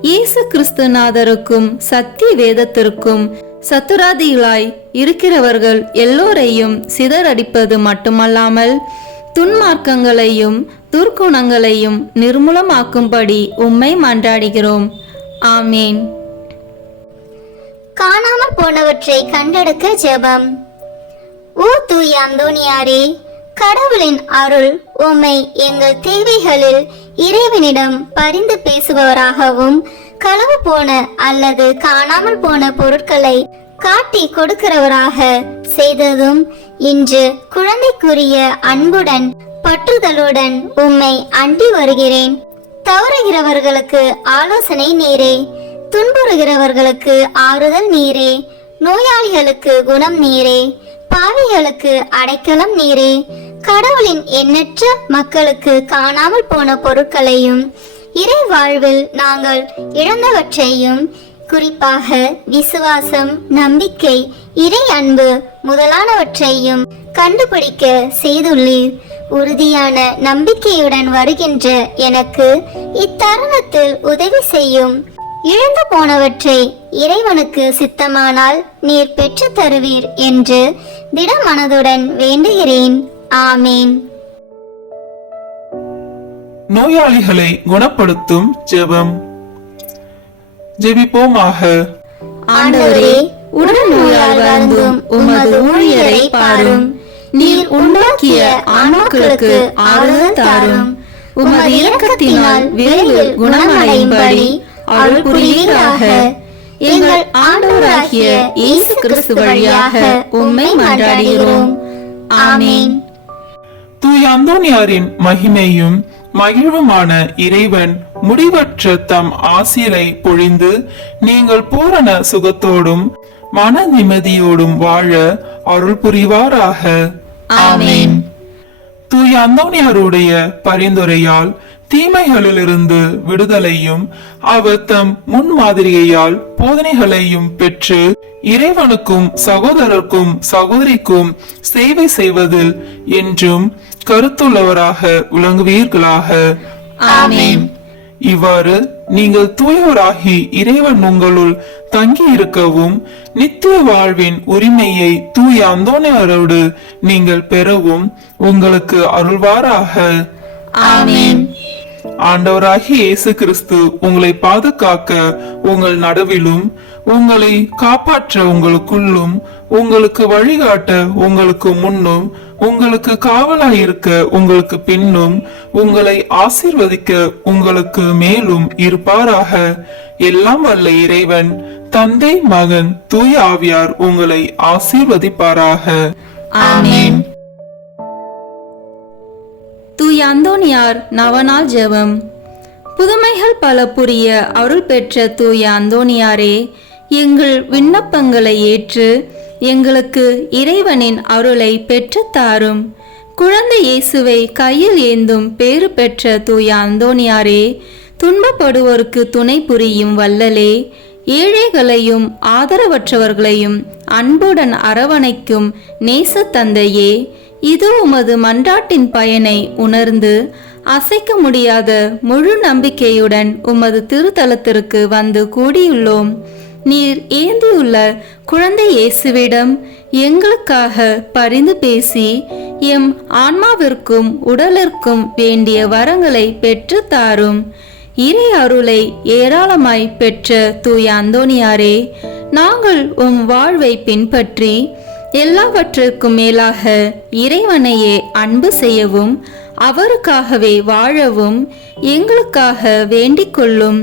இயேசு கிறிஸ்துநாதருக்கும் சத்திய வேதத்திற்கும் சத்துராதிகளாய் இருக்கிறவர்கள் எல்லோரையும் சிதறடிப்பது மட்டுமல்லாமல் துன்மார்க்கங்களையும் துர்க்குணங்களையும் நிர்மூலமாக்கும்படி உம்மை மன்றாடுகிறோம். ஆமீன். காணாமல் போனவற்றை கண்டெடுக்க ஜெபம். ஓ தூய அந்தோனியாரே, கடவுளின் அருள் உம்மை எங்கள் தேவைகளில் இறைவனிடம் பரிந்து பேசுபவராகவும், களவு போன அல்லது காணாமல் போன பொருட்களை காட்டி கொடுக்கிறவராக செய்ததும், இன்று குழந்தைக்குரிய அன்புடன் பற்றுதலுடன் உம்மை அண்டி வருகிறேன். தவறுகிறவர்களுக்கு ஆலோசனை நீரே, துன்புறுகிறவர்களுக்கு ஆறுதல் நீரே, நோயாளிகளுக்கு குணம் நீரே, பாவிகளுக்கு அடைக்கலம் நீரே. கடவுளின் எண்ணற்ற மக்களுக்கு காணாமல் போன பொருட்களையும் இறை வாழ்வில் நாங்கள் இழந்தவற்றையும், குறிப்பாக விசுவாசம், நம்பிக்கை, இறை அன்பு முதலானவற்றையும் கண்டுபிடிக்க செய்துள்ளீர். உறுதியான நம்பிக்கையுடன் வருகின்ற எனக்கு இத்தருணத்தில் உதவி செய்யும். இழந்து போனவற்றை இறைவனுக்கு சித்தமானால் நீர் பெற்று தருவீர் என்று திடமனதுடன் வேண்டுகிறேன். ஆமேன். நோயாளிகளை குணப்படுத்தும் ஜெபம். ஜெபிப்போமாக. ஆண்டவரே, உடல் நோயால் வருந்தும் உமது ஊழியரை பாரும். நீர் உண்டாக்கிய ஆன்மாக்களுக்கு ஆறுதல் தாரும். உமது இரக்கத்தினால் விரைவில் குணமடையும்படி அருள் புரிவீராக. எங்கள் ஆண்டவராகிய இயேசு கிறிஸ்து வழியாக உம்மை மன்றாடுகிறோம். ஆமேன். தூய அந்தோனியாரின் மகிமையும் மகிழ்வுமான இறைவன் முடிவற்ற தம் ஆசிரை பொழிந்து நீங்கள் பூரண சுகத்தோடும் மன நிம்மதியோடும் வாழ அருள் புரிவாராக. ஆமேன். தூய அந்தோனியாருடைய பரிந்துரையால் தீமைகளிலிருந்து விடுதலையும் அவர் தம் முன்மாதிரியையால் போதனைகளையும் பெற்று இறைவனுக்கும் சகோதரருக்கும் சகோதரிக்கும் சேவை செய்வதில் என்றும் கருத்துள்ளவராக விளங்குவீர்களாக. ஆமேன். இவ்வாறு நீங்கள் தூயோராகி இறைவன் உங்களுள் தங்கி இருக்கவும் நித்திய வாழ்வின் உரிமையை தூய அந்தோனியாரோடு நீங்கள் பெறவும் உங்களுக்கு அருள்வாராக. ஆமேன். ஆண்டவராகிய இயேசு கிறிஸ்து உங்களை பாதுகாக்க உங்கள் நடுவிலும் உங்களை காப்பாற்ற உங்களுக்குள்ளும் உங்களுக்கு வழிகாட்ட உங்களுக்கு முன்னும் உங்களுக்கு காவலாயிருக்க உங்களுக்கு பின்னும் உங்களை ஆசீர்வதிக்க உங்களுக்கு மேலும் இருப்பாராக. எல்லாம் வல்ல இறைவன் தந்தை மகன் தூய ஆவியார் உங்களை ஆசீர்வதிப்பாராக. ஆமேன். தூய அந்தோனியார் நவநாள் ஜெபம். புதுமைகள் பல புரிய அருள் பெற்ற தூய அந்தோனியாரே, எங்கள் விண்ணப்பங்களை ஏற்று எங்களுக்கு இறைவனின் அருளை பெற்றுத் தாரும். குழந்தை இயேசுவை கையில் ஏந்தும் பேறு பெற்ற தூய அந்தோனியாரே, துன்பப்படுவோருக்கு துணை புரியும் வல்லலே, ஏழைகளையும் ஆதரவற்றவர்களையும் அன்புடன் அரவணைக்கும் நேச தந்தையே, இது உமது மன்றாட்டின் பயனை உணர்ந்து அசைக்க முடியாத முழு நம்பிக்கையுடன் உமது திருத்தலத்திற்கு வந்து கூடியுள்ளோம். நீர் ஏந்தியுள்ள குழந்தை இயேசுவிடம் எங்களுக்காக பரிந்து பேசி எம் ஆன்மாவிற்கும் உடலிற்கும் வேண்டிய வரங்களை பெற்று தாரும். இறை அருளை ஏராளமாய் பெற்ற தூய அந்தோனியாரே, நாங்கள் உம் வாழ்வை பின்பற்றி எல்லாவற்றிற்கும் மேலாக இறைவனையே அன்பு செய்யவும் அவருக்காகவே வாழவும் எங்களுக்காக வேண்டிக் கொள்ளும்.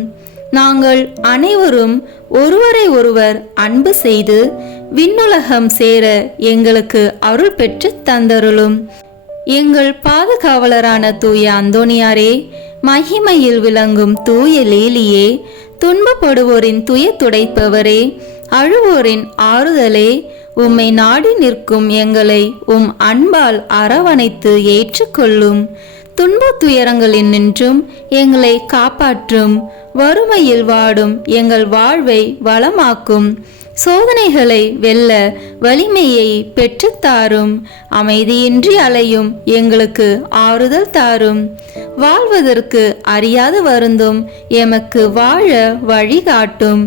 நாங்கள் அனைவரும் ஒருவரை ஒருவர் அன்பு செய்து விண்ணுலகம் சேர எங்களுக்கு அருள் பெற்று தந்தருளும். எங்கள் பாதுகாவலரான தூய அந்தோனியாரே, மகிமையில் விளங்கும் தூய லேலியே, துன்பப்படுவோரின் துய துடைப்பவரே, அழுவோரின் ஆறுதலே, உம்மை நாடி நிற்கும் எங்களை உம் அன்பால் அரவணைத்து ஏற்றுக்கொள்ளும். துன்ப துயரங்களில் நின்றும் எங்களை காப்பாற்றும். வறுமையில் வாடும் எங்கள் வாழ்வை வளமாக்கும். சோதனைகளை வெல்ல வலிமையை பெற்றுத்தாரும். அமைதியின்றி அலையும் எங்களுக்கு ஆறுதல் தாரும். வாழ்வதற்கு அறியாது வருந்தும் எமக்கு வாழ வழிகாட்டும்.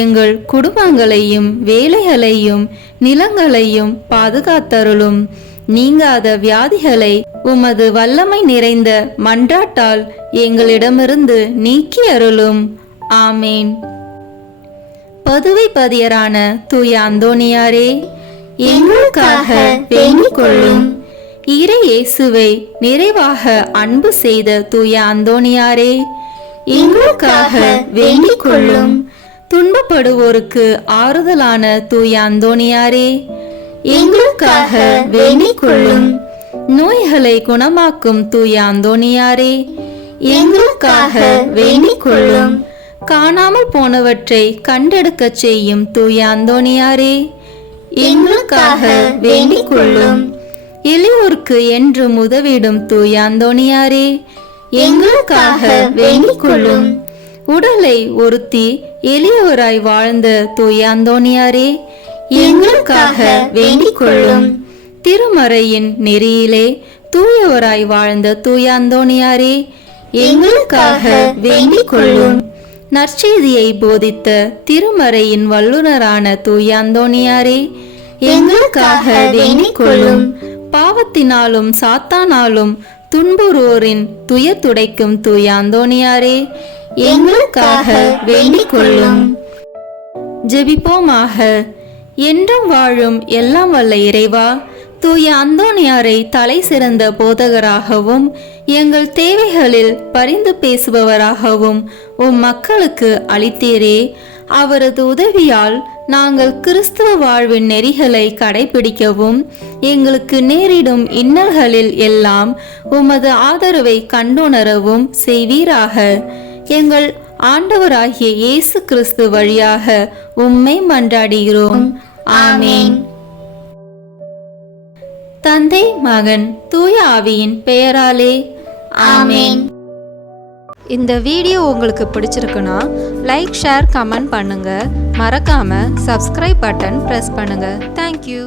எங்கள் குடும்பங்களையும் வேலைகளையும் நிலங்களையும் பாதுகாத்தருளும். நீங்காத வியாதிகளை உமது வல்லமை நிறைந்த மன்றாட்டால் எங்களிடமிருந்து நீக்கி அருளும். ஆமேன். பதுவை பதியரான தூய அந்தோனியாரே, எங்களுக்காக வேண்டிக் கொள்ளும். இறை இயேசுவை நிறைவாக அன்பு செய்த தூய அந்தோனியாரே, எங்களுக்காக வேண்டிக் கொள்ளும். துன்பப்படுவோருக்கு ஆறுதலான தூய அந்தோனியாரே, எங்களுக்காக வேண்டிக் கொள்ளும். நோய்களை குணமாக்கும் தூய அந்தோனியாரே, எங்களுக்காக வேண்டிக் கொள்ளும். காணாமல் போனவற்றை கண்டெடுக்க செய்யும் தூய அந்தோனியாரே, எங்களுக்காக வேண்டிக் கொள்ளும். எளியோருக்கு என்றும் உதவிடும் தூய அந்தோனியாரே, எங்களுக்காக வேண்டிக் கொள்ளும். உடலை ஒருத்தி எளியவராய் வாழ்ந்த தூய அந்தோனியாரே, எங்களுக்காக வேண்டிக் கொள்ளும். திருமறையின் நெறியிலே தூயவராய் வாழ்ந்த தூய அந்தோணியாரே, எங்களுக்காக வேண்டிக் கொள்ளும். நற்செய்தியை போதித்த திருமறையின் வல்லுனரான தூய அந்தோணியாரே, எங்களுக்காக வேண்டிக் கொள்ளும். பாவத்தினாலும் சாத்தானாலும் துன்புறுவோரின் துயர் துடைக்கும் தூய அந்தோணியாரே, எங்களுக்காக வேண்டிக் கொள்ளும். ஜெபிப்போமாக. என்றும் வாழும் எல்லாம் வல்ல இறைவா, தூய அந்தோணியாரை தலை சிறந்த போதகராகவும் எங்கள் தேவைகளில் பரிந்து பேசுபவராகவும் மக்களுக்கு அளித்தீரே. அவரது உதவியால் நாங்கள் கிறிஸ்துவ வாழ்வின் நெறிகளை கடைபிடிக்கவும் எங்களுக்கு நேரிடும் இன்னல்களில் எல்லாம் உமது ஆதரவை கண்டுணரவும் செய்வீராக. எங்கள் ஆண்டவராகிய இயேசு கிறிஸ்து வழியாக உம்மை மன்றாடுகிறோம். ஆமேன். தந்தை, மகன், தூய ஆவியின் பெயராலே ஆமேன். இந்த வீடியோ உங்களுக்கு பிடிச்சிருக்குன்னா லைக், ஷேர், கமெண்ட் பண்ணுங்க. மறக்காம சப்ஸ்கிரைப் பட்டன் பிரஸ் பண்ணுங்க. தேங்க்யூ.